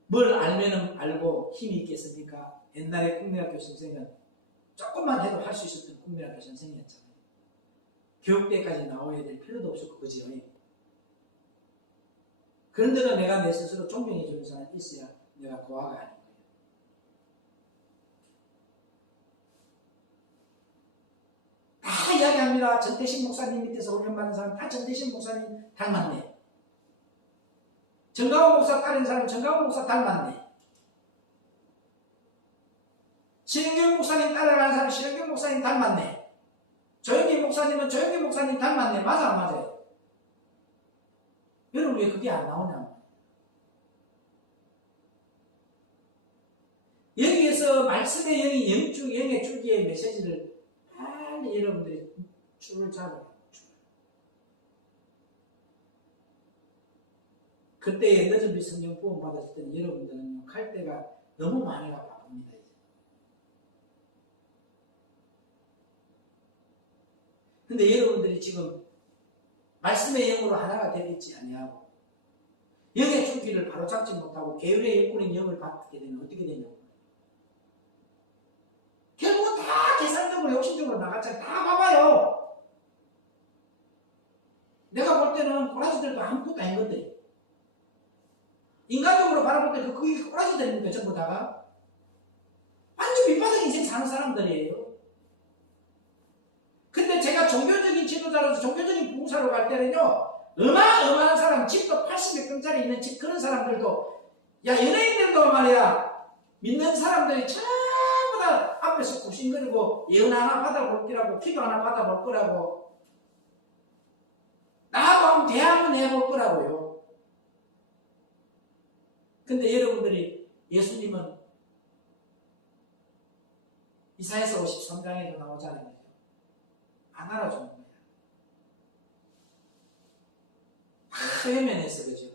뭘 알면은 알고 힘이 있겠습니까? 옛날에 국민학교 선생은 조금만 해도 할 수 있었던 국민학교 선생이었잖아요. 교육대까지 나와야 될 필요도 없었고, 그죠? 그런데도 내가 내 스스로 존경해 주는 사람이 있어야 내가 고아가 아닌 거예요. 다 이야기합니다. 전대신 목사님 밑에서 훈련받는 사람 다 전대신 목사님 닮았네. 정가훈 목사 따른 사람 정가훈 목사 닮았네. 신영균 목사님 따라가는 사람 신영균 목사님 닮았네. 조영기 목사님은 조영기 목사님 닮았네. 맞아 안 맞아요? 여러분 왜 그게 안 나오냐고. 여기에서 말씀의 영이 영의 줄기의 메시지를 빨리 여러분들이 줄을 잡아요. 그때에 늦은 빛 성령 부음 받았을 때는 여러분들은 갈 때가 너무 많이 가 바쁩니다. 이제. 근데 여러분들이 지금 말씀의 영으로 하나가 되겠지 아니하고 영의 줄기를 바로 잡지 못하고 게으르의 영꾼인 영을 받게 되면 어떻게 되냐고. 결국은 다 계산적으로 욕심적으로 나갔잖아요. 다 봐봐요. 내가 볼 때는 꼬라지들도 아무것도 아닌 것들이. 인간적으로 바라볼 때 그게 꼬라지들입니까? 전부 다가. 완전 밑바닥 인생 사는 사람들이에요. 근데 제가 종교적인 지도자로서 종교적인 부흥사로 갈 때는요, 어마어마한 사람, 집도 80몇 평짜리 있는 집, 그런 사람들도, 야, 연예인들도 말이야, 믿는 사람들이 전부 다 앞에서 굽신거리고, 예언 하나 받아볼 거라고, 기도 하나 받아볼 거라고, 나하고 한번 대화 한번 해볼 거라고요. 근데 여러분들이 예수님은 이사야서 53장에도 나오잖아요. 안 알아주는 거야. 다 외면했어, 그죠?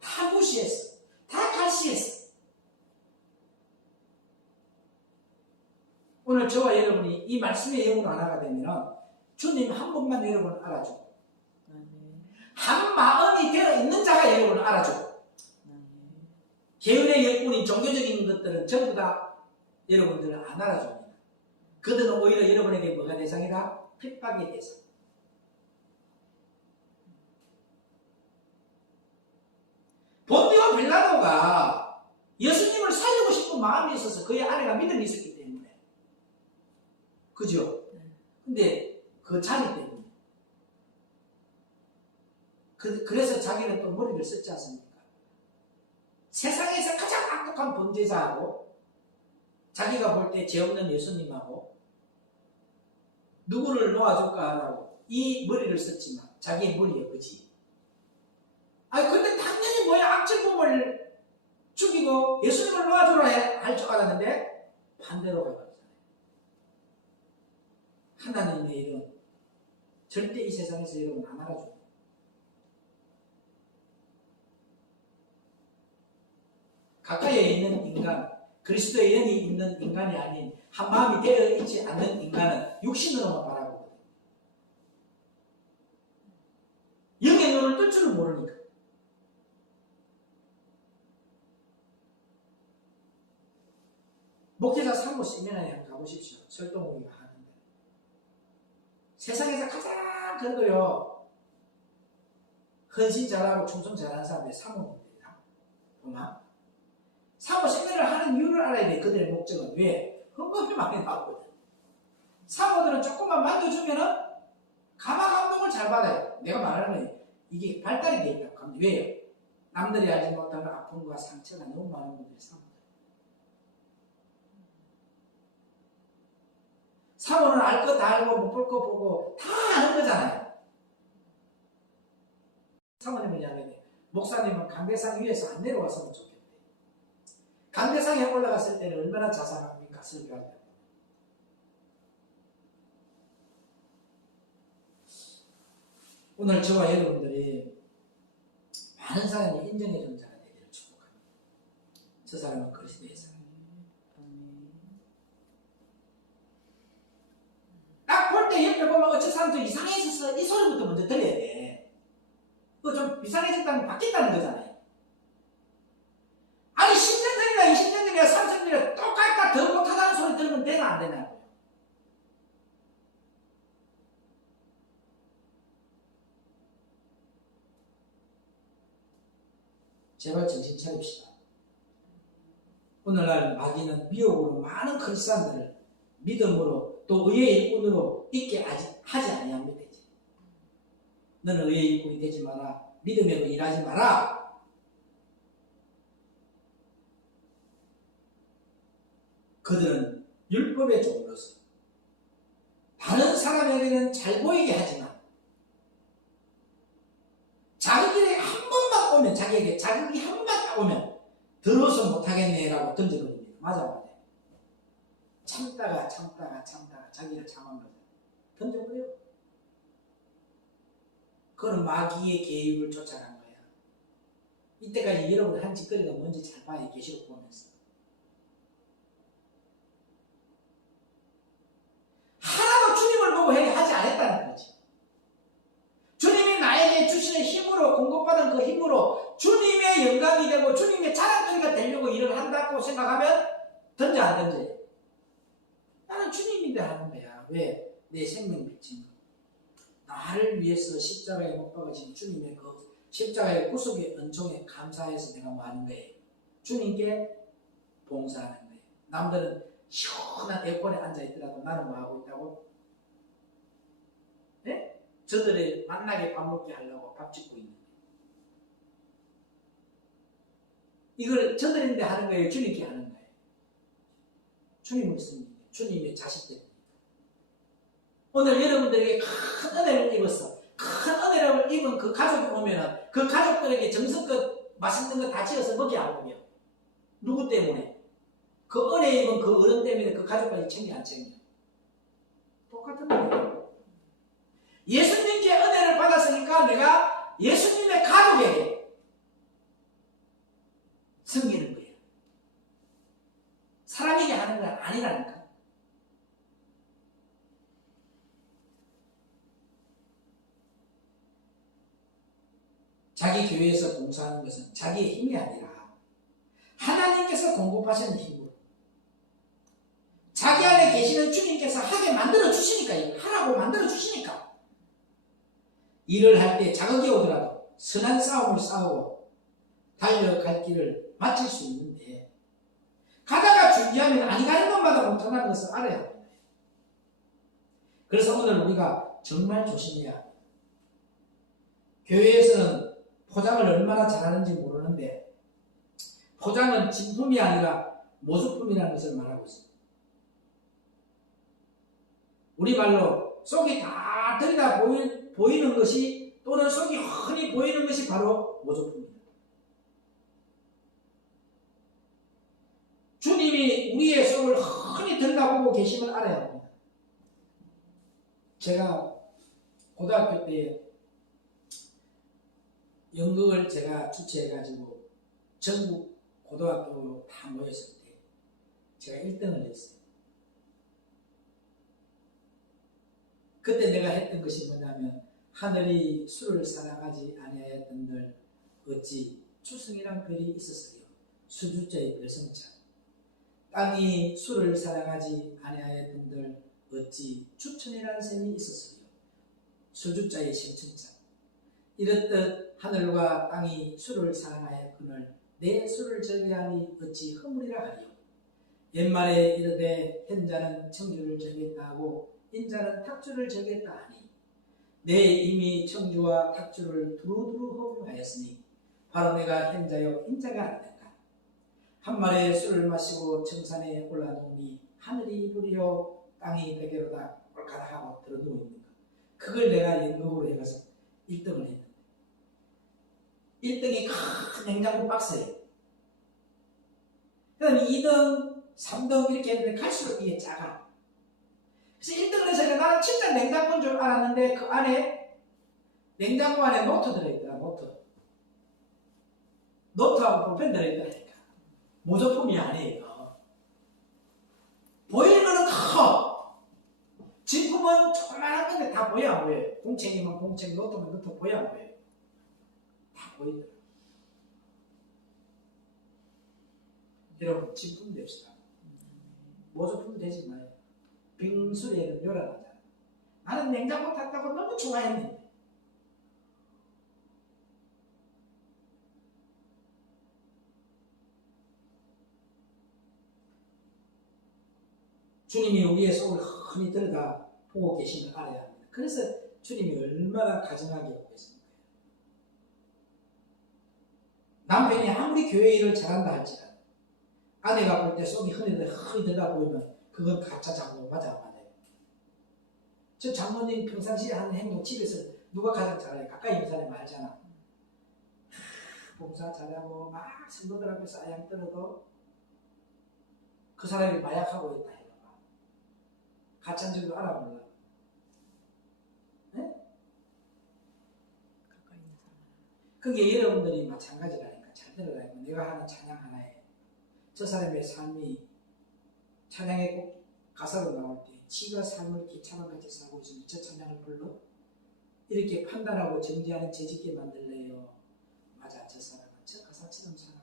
다 무시했어. 다 갈시했어. 오늘 저와 여러분이 이 말씀의 영으로 하나가 되면 주님 한 분만 여러분 알아주고 한 마음이 되어 있는 자가 여러분을 알아주고 게으르의 영뿐인 종교적인 것들은 전부 다 여러분들을 안 알아줍니다. 그들은 오히려 여러분에게 뭐가 대상이다? 핍박의 대상. 본디오 빌라도가 예수님을 살리고 싶은 마음이 있어서 그의 아내가 믿음이 있었기 때문에. 그죠? 근데 그 자리 때문에. 그래서 자기는 또 머리를 썼지 않습니까? 세상에서 가장 악독한 범죄자하고 자기가 볼 때 죄 없는 예수님하고 누구를 놓아줄까라고 이 머리를 썼지만 자기의 머리에 그지. 아니 근데 당연히 뭐야 악질범을 죽이고 예수님을 놓아주라 할 줄 알았는데 반대로 가버렸잖아요. 하나님의 일은 절대 이 세상에서 여러분 안 알아줘요. 가까이에 있는 인간, 그리스도의 영이 있는 인간이 아닌 한 마음이 되어 있지 않는 인간은 육신으로만 바라보거든요. 영의 눈을 뜰 줄은 모르니까. 목회자 사모 세미나에 한번 가보십시오. 설동욱이가 하는데. 세상에서 가장 그래도요, 헌신 잘하고 충성 잘하는 사람들이 사모님들이다. 보면. 사모 세미나를 하는 이유를 알아야 돼. 그들의 목적은. 왜? 헌금이 많이 나오거든. 사모들은 조금만 만져주면은 가마 감동을 잘 받아요. 내가 말하는 건 이게 발달이 돼 있다고 합니다. 왜요? 남들이 알지 못하는 아픔과 상처가 너무 많은 분들이 사모들. 사모는 알 거 다 알고 못 볼 거 보고 다 아는 거잖아요. 사모님은 이야기해. 목사님은 강대상 위에서 안 내려왔으면 좋겠대. 강대상에 올라갔을 때는 얼마나 자상합니까? 설교할 때. 오늘 저와 여러분들이 많은 사람이 인정해 주는 자가 되기를 축복합니다. 저 사람은 그리스도의 사람. 딱 볼 때 옆에 보면 저 사람 좀 이상해져서 이 소리부터 먼저 들어야 돼. 그거 좀 이상해졌다는 게 바뀐다는 거잖아요. 아니 10년 전이나 20년 전이나 30년 전이나 똑같다 더 못하다는 소리 들으면 되나 안 되냐고요. 제발 정신 차립시다. 오늘날 마귀는 미혹으로 많은 크리스찬들을 믿음으로 또 의의 일꾼으로 있게 하지 아니합니다. 이제. 너는 의의 일꾼이 되지 마라. 믿음으로 일하지 마라. 그들은 율법의 종으로서 다른 사람에게는 잘 보이게 하지만 자기에게 한 번만 오면 자기에게 자극이 한 번만 오면 들어서 못하겠네라고 던져버립니다. 맞아 맞아. 참다가 자기를 참은 거죠. 던져버려. 그건 마귀의 계율을 쫓아간 거야. 이때까지 여러분 한 짓거리가 뭔지 잘 봐야 계시록 보면서. 하나도 주님을 보고 하지 않았다는 거지. 주님이 나에게 주시는 힘으로 공급받은 그 힘으로 주님의 영광이 되고 주님의 자랑거리가 되려고 일을 한다고 생각하면 던져 안 던져요? 나는 주님인데 하는 거야. 왜? 내 생명 빚진 거. 나를 위해서 십자가에 못 박으신 주님의 그 십자가의 구속의 은총에 감사해서 내가 뭐 하는 거예요? 주님께 봉사하는 거예요. 남들은 시원한 에어컨에 앉아있더라도 나는 뭐 하고 있다고? 네? 저들을 만나게 밥 먹게 하려고 밥 짓고 있는 거예요. 이걸 저들인데 하는 거예요? 주님께 하는 거예요? 주님을 씁니다. 주님의 자식들. 오늘 여러분들에게 큰 은혜를 입었어. 큰 은혜를 입은 그 가족이 오면은 그 가족들에게 정성껏 맛있는 거 다 지어서 먹여 안 먹여? 누구 때문에? 그 은혜 입은 그 어른 때문에 그 가족까지 챙겨 안 챙겨? 똑같은 거예요. 예수님께 은혜를 받았으니까 내가 예수님의 가족에게 섬기는 거예요. 사람에게 하는 건 아니라니까. 자기 교회에서 봉사하는 것은 자기의 힘이 아니라 하나님께서 공급하시는 힘으로 자기 안에 계시는 주님께서 하게 만들어 주시니까, 하라고 만들어 주시니까 일을 할 때 자극이 오더라도 선한 싸움을 싸우고 달려갈 길을 마칠 수 있는데 가다가 준비하면 아니 가는 것마다 못하는 것을 알아야 합니다. 그래서 오늘 우리가 정말 조심해야 합니다. 교회에서는 포장을 얼마나 잘하는지 모르는데 포장은 진품이 아니라 모조품이라는 것을 말하고 있습니다. 우리말로 속이 다 들여다 보이는 것이 또는 속이 훤히 보이는 것이 바로 모조품입니다. 주님이 우리의 속을 훤히 들여다보고 계심을 알아야 합니다. 제가 고등학교 때 연극을 제가 주최해가지고 전국 고등학교로 다 모였을 때 제가 1등을 했어요. 그때 내가 했던 것이 뭐냐면 하늘이 술을 사랑하지 아니하였던들 어찌 추승이란 글이 있었어요. 수주자의 별성자. 땅이 술을 사랑하지 아니하였던들 어찌 추천이라는 셈이 있었어요. 수주자의 신천자. 이렇듯 하늘과 땅이 술을 사랑하였거늘 내 술을 즐기하니 어찌 허물이라 하리요. 옛말에 이르되 hen자는 청주를 즐겼다 하고 인자는 탁주를 즐겼다 하니 내 이미 청주와 탁주를 두루두루 허물하였으니 바로 내가 hen자요 인자가 아니던가. 한 말에 술을 마시고 청산에 올라누우니 하늘이 부리요 땅이 베개로다 꼴까다 하고 들어누우는 것. 그걸 내가 연극으로 해가서 1등을 했는데 1등이 큰 냉장고 박스예요. 그 다음에 2등, 3등 이렇게 했는데 갈수록 이게 작아. 그래서 1등을 해서 나는 진짜 냉장고인 줄 알았는데 그 안에 냉장고 안에 노트 들어있더라. 노트하고 볼펜 들어있더라니까. 모조품이 아니에요. 보이는 거는 커. 진품은 조그만한 건데 다 보여 안 보여요? 공책이면 공책, 노트면 노트 보여 안 보여요? 다 보이더라. 여러분 진품 됩시다. 모조품 되지 마요. 빙수에는 요란하잖아. 나는 냉장고 탔다고 너무 좋아했는데 주님이 우리의 속을 흔히 들여다 보고 계심을 알아야 합니다. 그래서 주님이 얼마나 가증하게 보고 있습니까? 남편이 아무리 교회 일을 잘한다 할지라도 아내가 볼 때 속이 흔히 들여다 보이면 그건 가짜 장로 맞아 안 맞아요? 저 장모님 평상시에 하는 행동 집에서 누가 가장 잘해요? 가까이 있는 사람이 말잖아. 봉사 잘하고 막 성도들 앞에서 아양 떨어도 그 사람이 마약하고 있다 해봐. 가짜인 줄도 알아 몰라. 네? 그게 여러분들이 마찬가지라니까 잘 들어라니까. 내가 하는 찬양 하나에 저 사람의 삶이 찬양의 꼭 가사로 나올 때 지가 삶을 기차와 같이 살고 있으면 저 찬양을 불러? 이렇게 판단하고 정지하는 재짓게 만들래요. 맞아, 저 사람은 저 가사처럼 살아.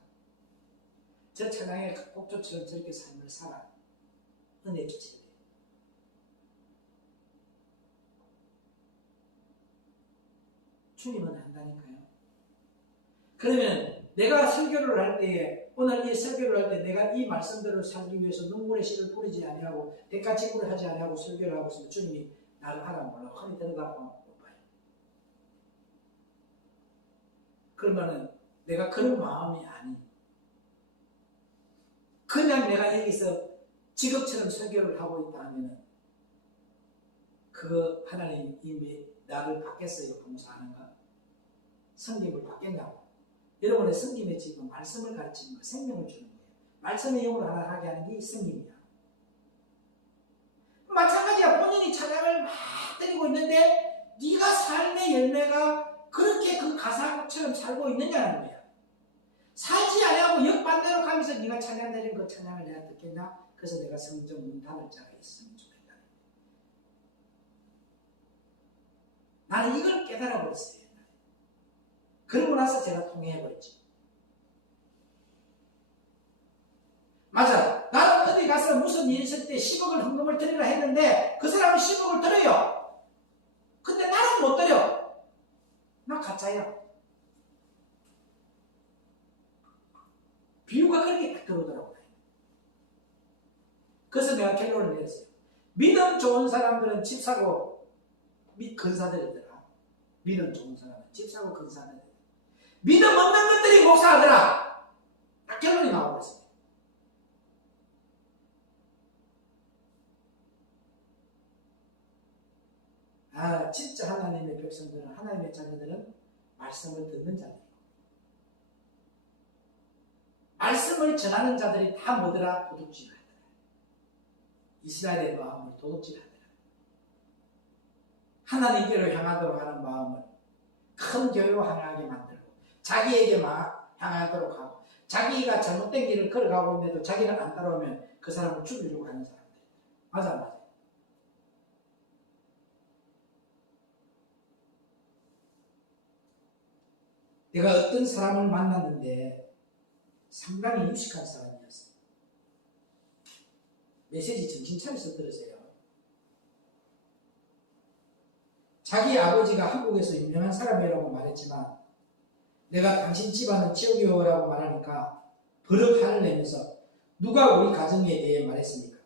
저 찬양의 곡조처럼 저렇게 삶을 살아. 은혜 주세요. 주님은 한다니까요. 그러면 내가 설교를 할 때에 오늘 이 설교를 할 때 내가 이 말씀대로 살기 위해서 눈물의 씨를 뿌리지 아니하고 대가치구를 하지 아니하고 설교를 하고 있으면 주님이 나를 하라 몰라 흔히 들여다보면 못 봐요. 그러면은 내가 그런 마음이 아니. 그냥 내가 여기서 직업처럼 설교를 하고 있다 하면은 그거 하나님 이미 나를 받겠어요 봉사하는가? 성김을 받겠냐고. 여러분의 성김의 지금 말씀을 가르치는 거, 생명을 주는 거예요. 말씀의 영으로 하나 하게 하는 게 성김이야. 마찬가지야. 본인이 찬양을 막 드리고 있는데 네가 삶의 열매가 그렇게 그 가사처럼 살고 있느냐는 거야. 살지 아니하고 역반대로 가면서 네가 찬양 드린 그 찬양을 내가 듣겠냐? 그래서 내가 성전 문 닫을 자가 있으면 좋겠다. 나는 이걸 깨달아 버렸어요. 그러고 나서 제가 통해버렸지. 맞아. 나는 어디 가서 무슨 일 있을 때 10억을 헌금을 드리라 했는데 그 사람은 10억을 드려요. 근데 나는 못 드려. 나 가짜야. 비유가 그렇게 딱 들어오더라고요. 그래서 내가 결론을 내렸어요. 믿음 좋은 사람들은 집 사고 근사들이더라. 믿음 좋은 사람은 집 사고 근사들이더라. 믿음 없는 것들이 목사하더라. 딱 결론이 나오고 있습니다. 아, 진짜 하나님의 백성들은, 하나님의 자녀들은 말씀을 듣는 자들이고 말씀을 전하는 자들이 다 뭐더라? 도둑질하더라. 이스라엘의 마음을 도둑질하더라. 하나님께로 향하도록 하는 마음을 큰 교회로 향하게 만들고 자기에게 막 향하도록 하고 자기가 잘못된 길을 걸어가고 있는데도 자기는 안 따라오면 그 사람을 죽이려고 하는 사람들. 맞아, 맞아. 내가 어떤 사람을 만났는데 상당히 유식한 사람이었어요. 메시지 정신 차려서 들으세요. 자기 아버지가 한국에서 유명한 사람이라고 말했지만 내가 당신 집안은 지옥이오라고 말하니까 버럭 화를 내면서 누가 우리 가정에 대해 말했습니까?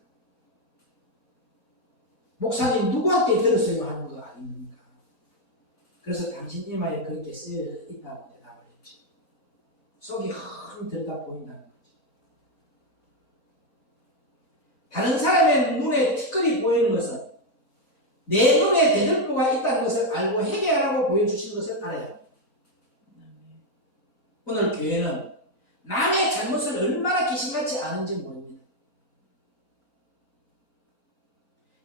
목사님 누구한테 들었어요 하는 거 아닙니까? 그래서 당신 이마에 그렇게 쓰여 있다고 대답을 했지. 속이 흔 들다 보인다는 거지. 다른 사람의 눈에 티끌이 보이는 것은 내 눈에 대들보가 있다는 것을 알고 회개하라고 보여주신 것을 알아야 합니다. 오늘 교회는 남의 잘못을 얼마나 귀신같이 아는지 모릅니다.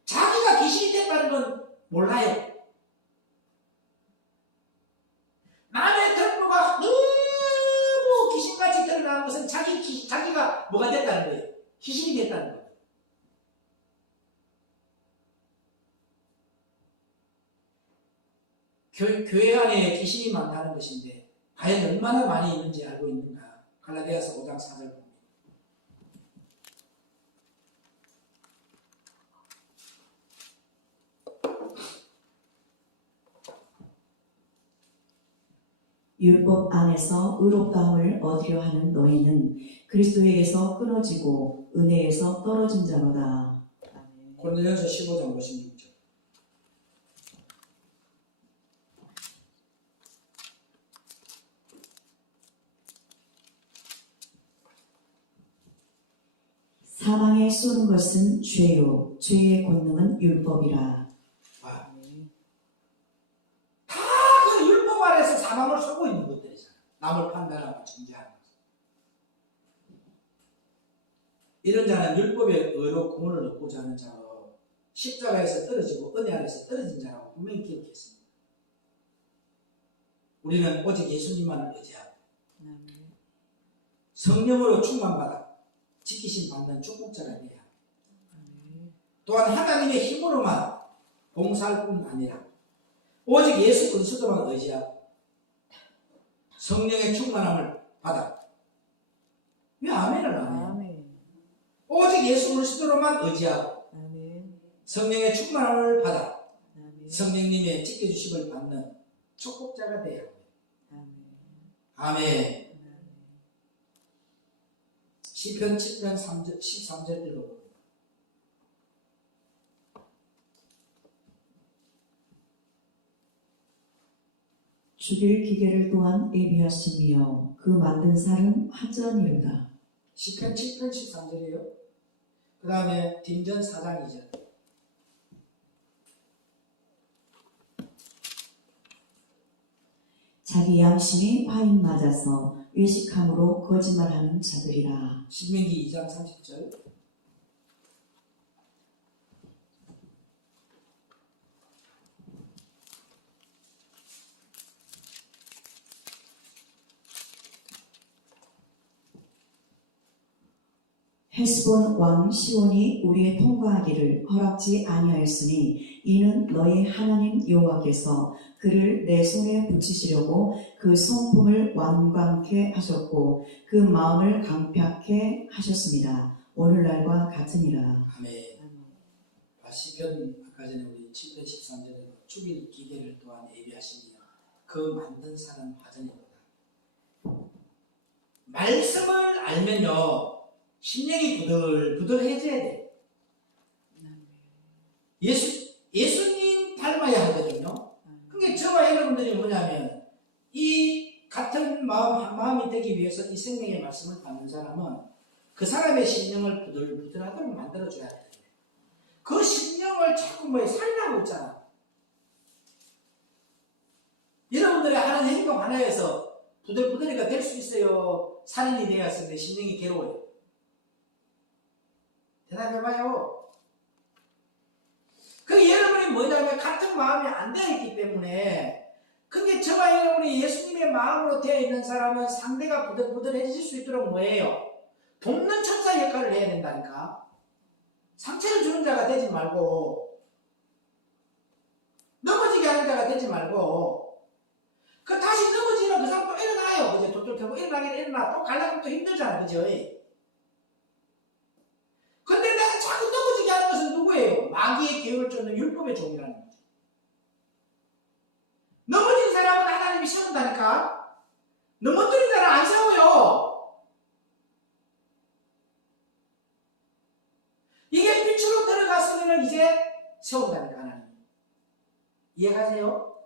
자기가 귀신이 됐다는 건 몰라요. 남의 들보가 너무 귀신같이 드러나는 것은 자기가 뭐가 됐다는 거예요. 귀신이 됐다는 거예요. 교회 안에 귀신이 많다는 것인데 과연 얼마나 많이 있는지 알고 있는가? 갈라디아서 5장 4절 봅니다. 율법 안에서 의롭다함을 얻으려 하는 너희는 그리스도에게서 끊어지고 은혜에서 떨어진 자로다. 고린도전서 15장 56절. 사망에 쏘는 것은 죄요 죄의 권능은 율법이라. 아, 다 그 율법 아래서 사람을 쏘고 있는 것들이잖아. 남을 판단하고 정죄하는 것. 이런 자는 율법의 의로 구원을 얻고자 하는 자로 십자가에서 떨어지고 은혜 아래서 떨어진 자라고 분명히 기억했습니다. 우리는 오직 예수님만을 의지하고 성령으로 충만받아 지키심 받는 축복자가 되어야 합니다. 또한 하나님의 힘으로만 봉사할 뿐 아니라 오직 예수 그리스도만 의지하고 성령의 충만함을 받아. 왜 아멘을 안 해요? 오직 예수 그리스도로만 의지하고 성령의 충만함을 받아 성령님의 지켜주심을 받는 축복자가 되어야 합니다. 아멘. 시편 7편 13절 읽어봅니다. 죽일 기계를 또한 예비하시며 그 만든 살은 하전이로다. 시편 7편 13절이에요. 그 다음에 딘전 4장 2절. 자기 양심이 화인 맞아서 외식함으로 거짓말하는 자들이라. 신명기 2장 30절. 헤스본 왕 시온이 우리의 통과하기를 허락지 아니하였으니 이는 너희 하나님 여호와께서 그를 내 손에 붙이시려고 그 성품을 완강케 하셨고 그 마음을 강팍케 하셨습니다. 오늘날과 같으니라. 아멘. 시편 아까 전에 우리 7편 13절에도 죽일 기계를 또한 예비하시며 그 만든 사람 화전이로다. 말씀을 알면요 심령이 부들부들해져야 돼. 예수님 닮아야 하거든요. 그게 저와 여러분들이 뭐냐면 이 같은 마음이 되기 위해서 이 생명의 말씀을 받는 사람은 그 사람의 심령을 부들부들하도록 만들어줘야 돼요. 그 심령을 자꾸 살리라고 있잖아. 여러분들의 하는 행동 하나에서 부들부들이가 될 수 있어요. 살인이 되었을 때 심령이 괴로워요. 대답해봐요. 그 여러분이 뭐냐면 같은 마음이 안 되어 있기 때문에 근데 저와 여러분이 예수님의 마음으로 되어 있는 사람은 상대가 부들부들해질 수 있도록 뭐예요? 돕는 천사 역할을 해야 된다니까. 상처를 주는 자가 되지 말고 넘어지게 하는 자가 되지 말고 그 다시 넘어지면 그 사람 또 일어나요. 그죠? 도둑하고 일어나 또 가려면 또 힘들잖아. 그죠? 근데 내가 자꾸 넘어지게 하는 것은 누구예요? 마귀의 계획을 쫓는 율법의 종이라는 거죠. 넘어진 사람은 하나님이 세운다니까. 넘어뜨린 자는 안 세워요. 이게 빛으로 들어갔으면 이제 세운다니까 하나님. 이해가세요?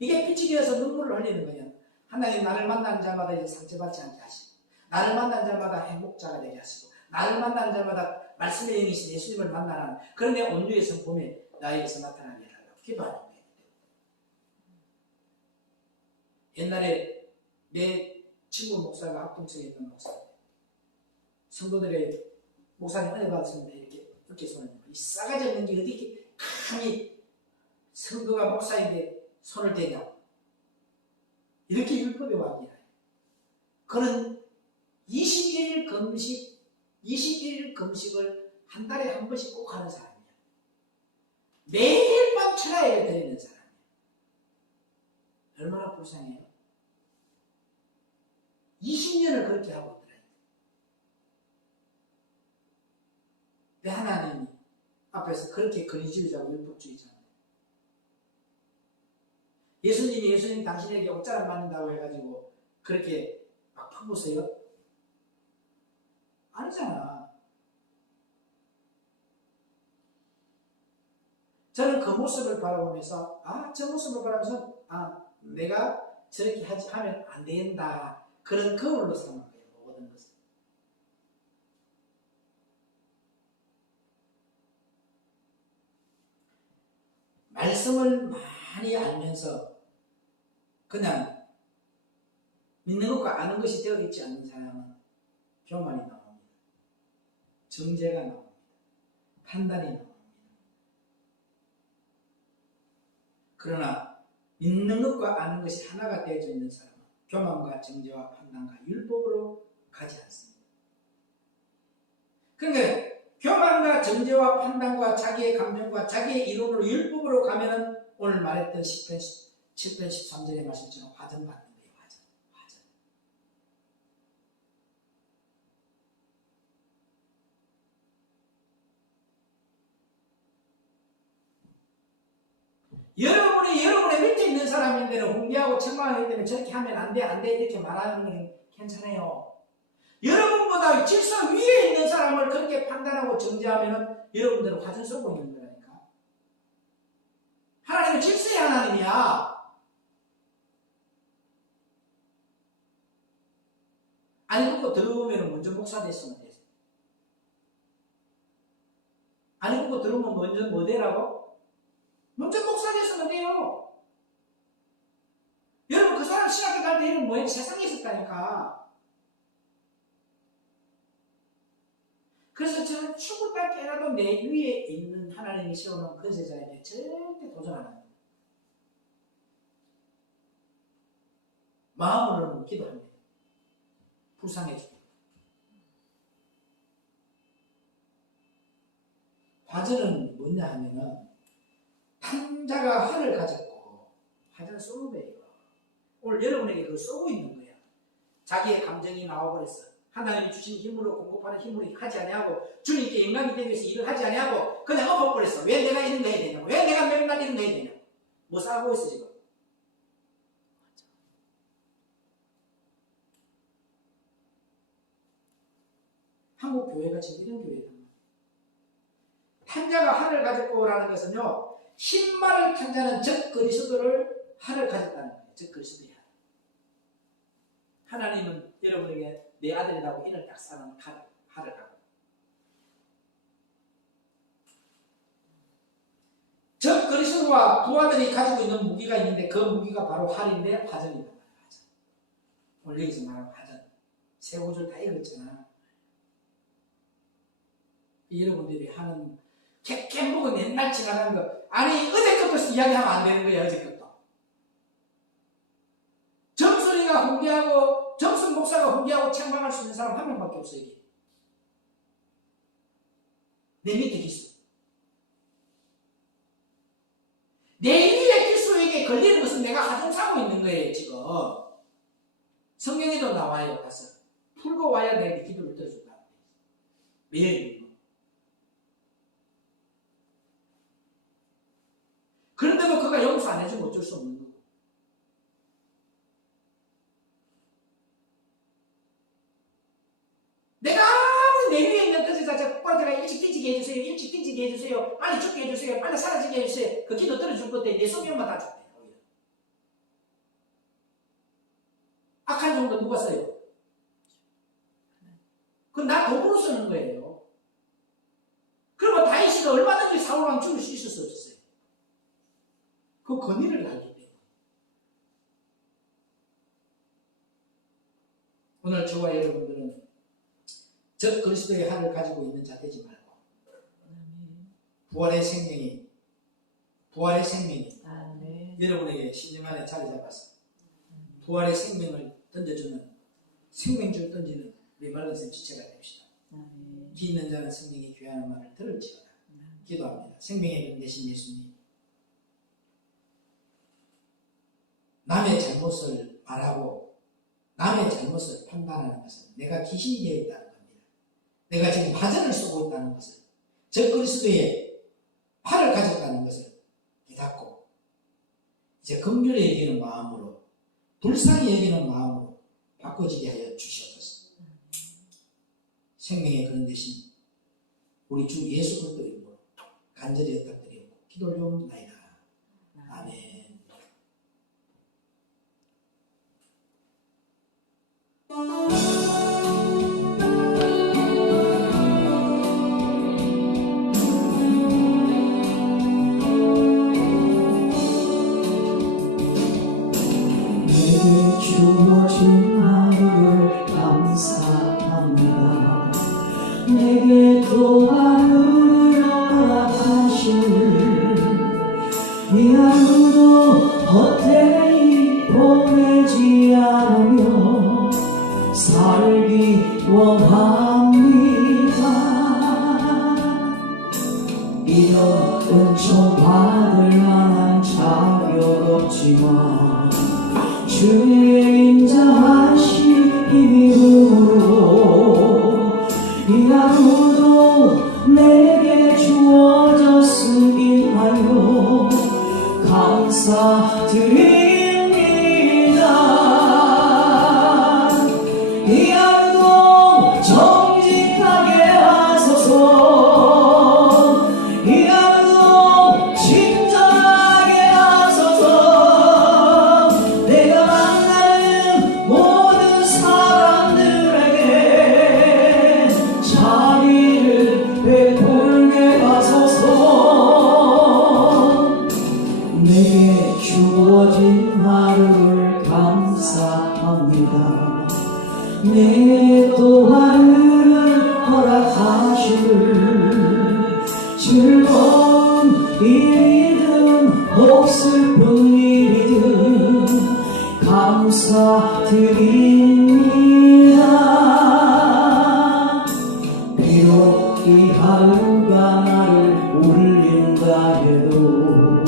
이게 빛이 되어서 눈물을 흘리는 거예요. 하나님 나를 만나는 자마다 이제 상처받지 않게 하시고 나를 만나는 자마다 행복자가 되게 하시고 나를 만나는 자마다 말씀의 영이신 예수님을 만나라는 그런 내 온유의 성품이 나에게서 나타나게 하라고 기도하는 거예요. 옛날에 내 친구 목사가 합동청에 있는 목사인데 성도들의 목사님 은혜 받았는데 이렇게 손을 이 싸가지 없는 게 어디 감히 성도가 목사인데 손을 대냐 이렇게 율법에 왕이라. 그는 21일 금식을 한 달에 한 번씩 꼭 하는 사람이야. 매일 밤 철야예를 드리는 사람이야. 얼마나 불쌍해요? 20년을 그렇게 하고 있더라. 왜 하나님이 앞에서 그렇게 거리주의자고 율법주의자인데 예수님 당신에게 옷자락 맞는다고 해가지고 그렇게 막 퍼부세요? 아니잖아. 저는 그 모습을 바라보면서 저 모습을 바라보면서 내가 저렇게 하면 안 된다. '그런 거울로 삼은 거예요. 모든 것을. 말씀을 많이 알면서 그냥 믿는 것과 아는 것이 되어 있지 않는 사람은 교만이 나옵니다. 정죄가 나옵니다. 판단이 나옵니다. 그러나 믿는 것과 아는 것이 하나가 되어져 있는 사람은 교만과 정죄와 판단과 율법으로 가지 않습니다. 그러니까 교만과 정죄와 판단과 자기의 감정과 자기의 이론으로 율법으로 가면은 오늘 말했던 10편 13절의 말씀처럼 화전 받는 거예요. 화전. 여러분의 밑에 있는 사람인데는 홍보하고 책망하기 때문에 저렇게 하면 안 돼 이렇게 말하는 건 괜찮아요. 여러분보다 질서 위에 있는 사람을 그렇게 판단하고 정죄하면 여러분들은 화전 쏘고 있는 거라니까. 하나님은 질서의 하나님이야. 아니 그거 들어보면 먼저 목사 됐으면 돼. 아니 그거 들으면 먼저 뭐 되라고? 먼저 목사 됐으면 돼요. 여러분 그 사람 신학교 갈 때는 뭐야? 세상에 있었다니까. 그래서 저는 죽을 때라도 내 위에 있는 하나님이 세우는 권세자에게 절대 도전 안 합니다. 마음으로는 기도합니다. 불쌍해지고. 화전은 뭐냐 하면은 탕자가 활을 가졌고 화전 쏘는 거예요. 오늘 여러분에게 그걸 쏘고 있는 거야. 자기의 감정이 나와버렸어. 하나님이 주신 힘으로 공급하는 힘으로 하지 아니하고 주님께 영광이 되기 위해서 일을 하지 아니하고 그냥 엎어버렸어. 왜 내가 이런 거 해야 되냐고. 왜 내가 맨날 이런 거 해야 되냐고. 뭐 싸고 있어 지금. 한국 교회가 지금 이런 교회다. 탄자가 활을 가졌고라는 것은요. 흰말을 탄 자는 적 그리스도를 활을 가졌다는 거예요. 적 그리스도야. 하나님은 여러분에게 내 아들이라고 인을 딱 싸는 활을 하고 적 그리스도와 부하들이 가지고 있는 무기가 있는데 그 무기가 바로 활인데 화전이다. 화전. 오늘 여기서 말하는 화전. 세 구절 다 읽었잖아. 여러분들이 하는 객복은 옛날 지나간 거 아니 어제 것도 이야기하면 안 되는 거야. 어제 것도 정순이가 훈계하고 정순 목사가 훈계하고 책망할 수 있는 사람 한 명밖에 없어. 이게 내 밑에 기수 내 위에 기수에게 걸리는 것은 내가 하중사고 있는 거예요. 지금 성경에도 나와요. 가서 풀고 와야 내 기도를 들어준다. 매일 그런데도 그가 용서 안 해주면 어쩔 수 없는 거고. 내가 아무리 내 위에 있는 뜻을 자체 꼬라지가 일찍 뛰지게 해주세요. 일찍 뛰지게 해주세요. 빨리 죽게 해주세요. 빨리 사라지게 해주세요. 그 기도 들어줄 건데 내 소명만 다 죽대. 악한 정도 누가 써요? 그건 나 도구로 쓰는 거예요. 그러면 다윗이 얼마든지 사울왕 죽일 수 있을 수 없었어요. 그 권위를 알기 때문에. 오늘 저와 여러분들은 저 그리스도의 활을 가지고 있는 자 되지 말고 부활의 생명이 여러분에게 심령 안에 자리 잡아서 부활의 생명을 던져주는 생명줄 던지는 우리 맑은 샘 지체가 됩시다. 기 있는 자는 생명의 귀하는 말을 들을지어다. 기도합니다. 생명의 분 되신 예수님, 남의 잘못을 말하고 남의 잘못을 판단하는 것은 내가 귀신이 되어 있다는 겁니다. 내가 지금 화전을 쏘고 있다는 것을, 저 그리스도의 팔을 가졌다는 것을 깨닫고 이제 긍휼히 여기는 마음으로, 불쌍히 여기는 마음으로 바꿔지게 하여 주시옵소서. 생명의 그런 대신 우리 주 예수 그리스도 이름으로 간절히 부탁드리고 기도 올려옵나이다. 아멘. 이런 은총 받을 만한 자격 없지만 주의 인자하신 힘으로 이 하루도 내게 주어졌으니 하여 감사드립니다. 이 하루도 정직하게 하소서. 이 하루도 친절하게 하소서. 내가 만나는 모든 사람들에게 자비를 베풀게 하소서. 내게 주어진 하루를 감사합니다. 내 또 하루를 허락하시를 즐거운 일이든 혹슬픈 일이든 감사드립니다. 비록 이 하루가 나를 울린다 해도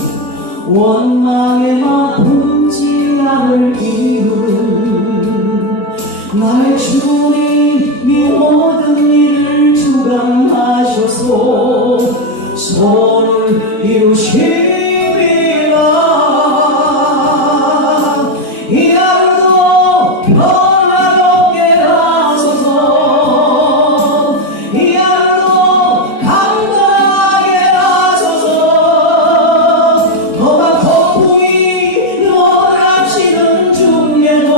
원망의 마음 품지 않을 이유는 나의 주님이 모든 일을 주관하셔서 선을 이루십니다. 이 하루도 평화롭게 하소서. 이 하루도 강건하게 하소서. 너가 폭풍이 몰아치는 중에도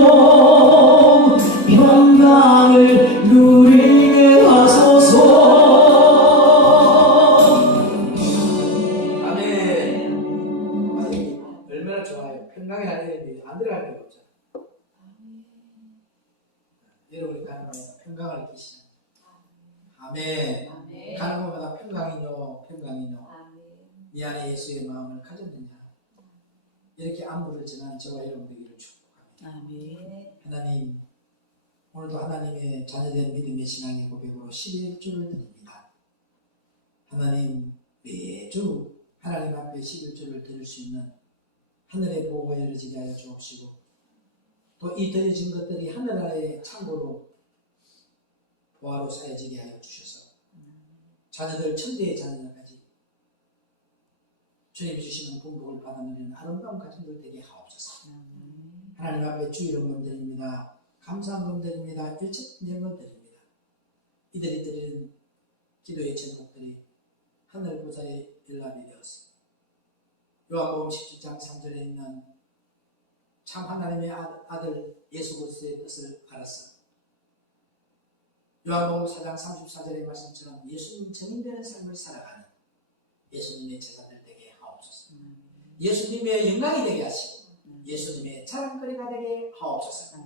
평강을 누리게 하소서. 아멘. 아니, 얼마나 좋아요. 평강이 아니는데 안 들어갈 데가 없잖아. 여러분이 가는 곳마다 평강을 끼시는. 아멘. 가는 곳마다 평강이뇨, 평강이뇨. 이 안에 예수의 마음을 가졌느냐. 이렇게 안부를 전하는 저와 여러분 되기를 축복합니다. 아멘. 하나님, 오늘도 하나님의 자녀된 믿음의 신앙의 고백으로 11조를 드립니다. 하나님, 매주 하나님 앞에 11조를 드릴 수 있는 하늘의 보호가 열어지게 하여 주옵시고, 또 이 드려진 것들이 하늘나라의 창고로 보화로 쌓여지게 하여 주셔서 자녀들, 천대의 자녀들까지 주님 주시는 복복을 받아 누리는 아름다운 가정들 되게 하옵소서. 하나님 앞에 주의로금 드립니다. 감사한 금 드립니다. 일체분쟁금 드립니다. 이들이 드리는 기도의 제목들이 하늘 보좌의 일람이 되었습니다. 요한복음 17장 3절에 있는 참 하나님의 아들 예수 그리스도의 뜻을 알았어. 요한복음 4장 34절의 말씀처럼 예수님 증인되는 삶을 살아가는 예수님의 제자들 되게 하옵소서. 예수님의 영광이 되게 하시고 예수님의 자랑거리가 되게 하옵소서.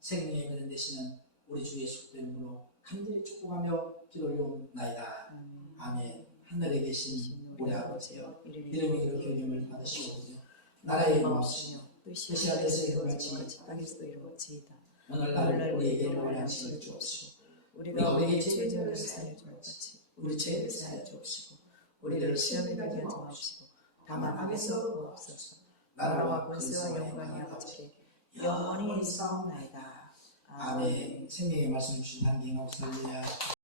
생명의 그런 되시는 우리 주 예수 그리스도 이름으로 간절히 축복하며 기도올려옵나이다. 아멘. 하늘에 계신 우리 아버지여, 이름이 그렇게 기념을 받으시오며 나라의 마음이시며 뜻이 하늘에서 이루어같이 땅에서도 이루어지이다. 오늘날 우리에게 일용할 양식을 주옵시고 우리가 우리에게 죄를 사하여 줄 같이 우리 죄를 사하여 주옵시고 우리를 시험에 들게 하지 마옵시고 다만 악에서 구하옵소서. 나라와 권세와 영광이 아버지께 영원히 있사옵나이다. 아멘. 생명의 말씀 주신 하나님 감사합니다.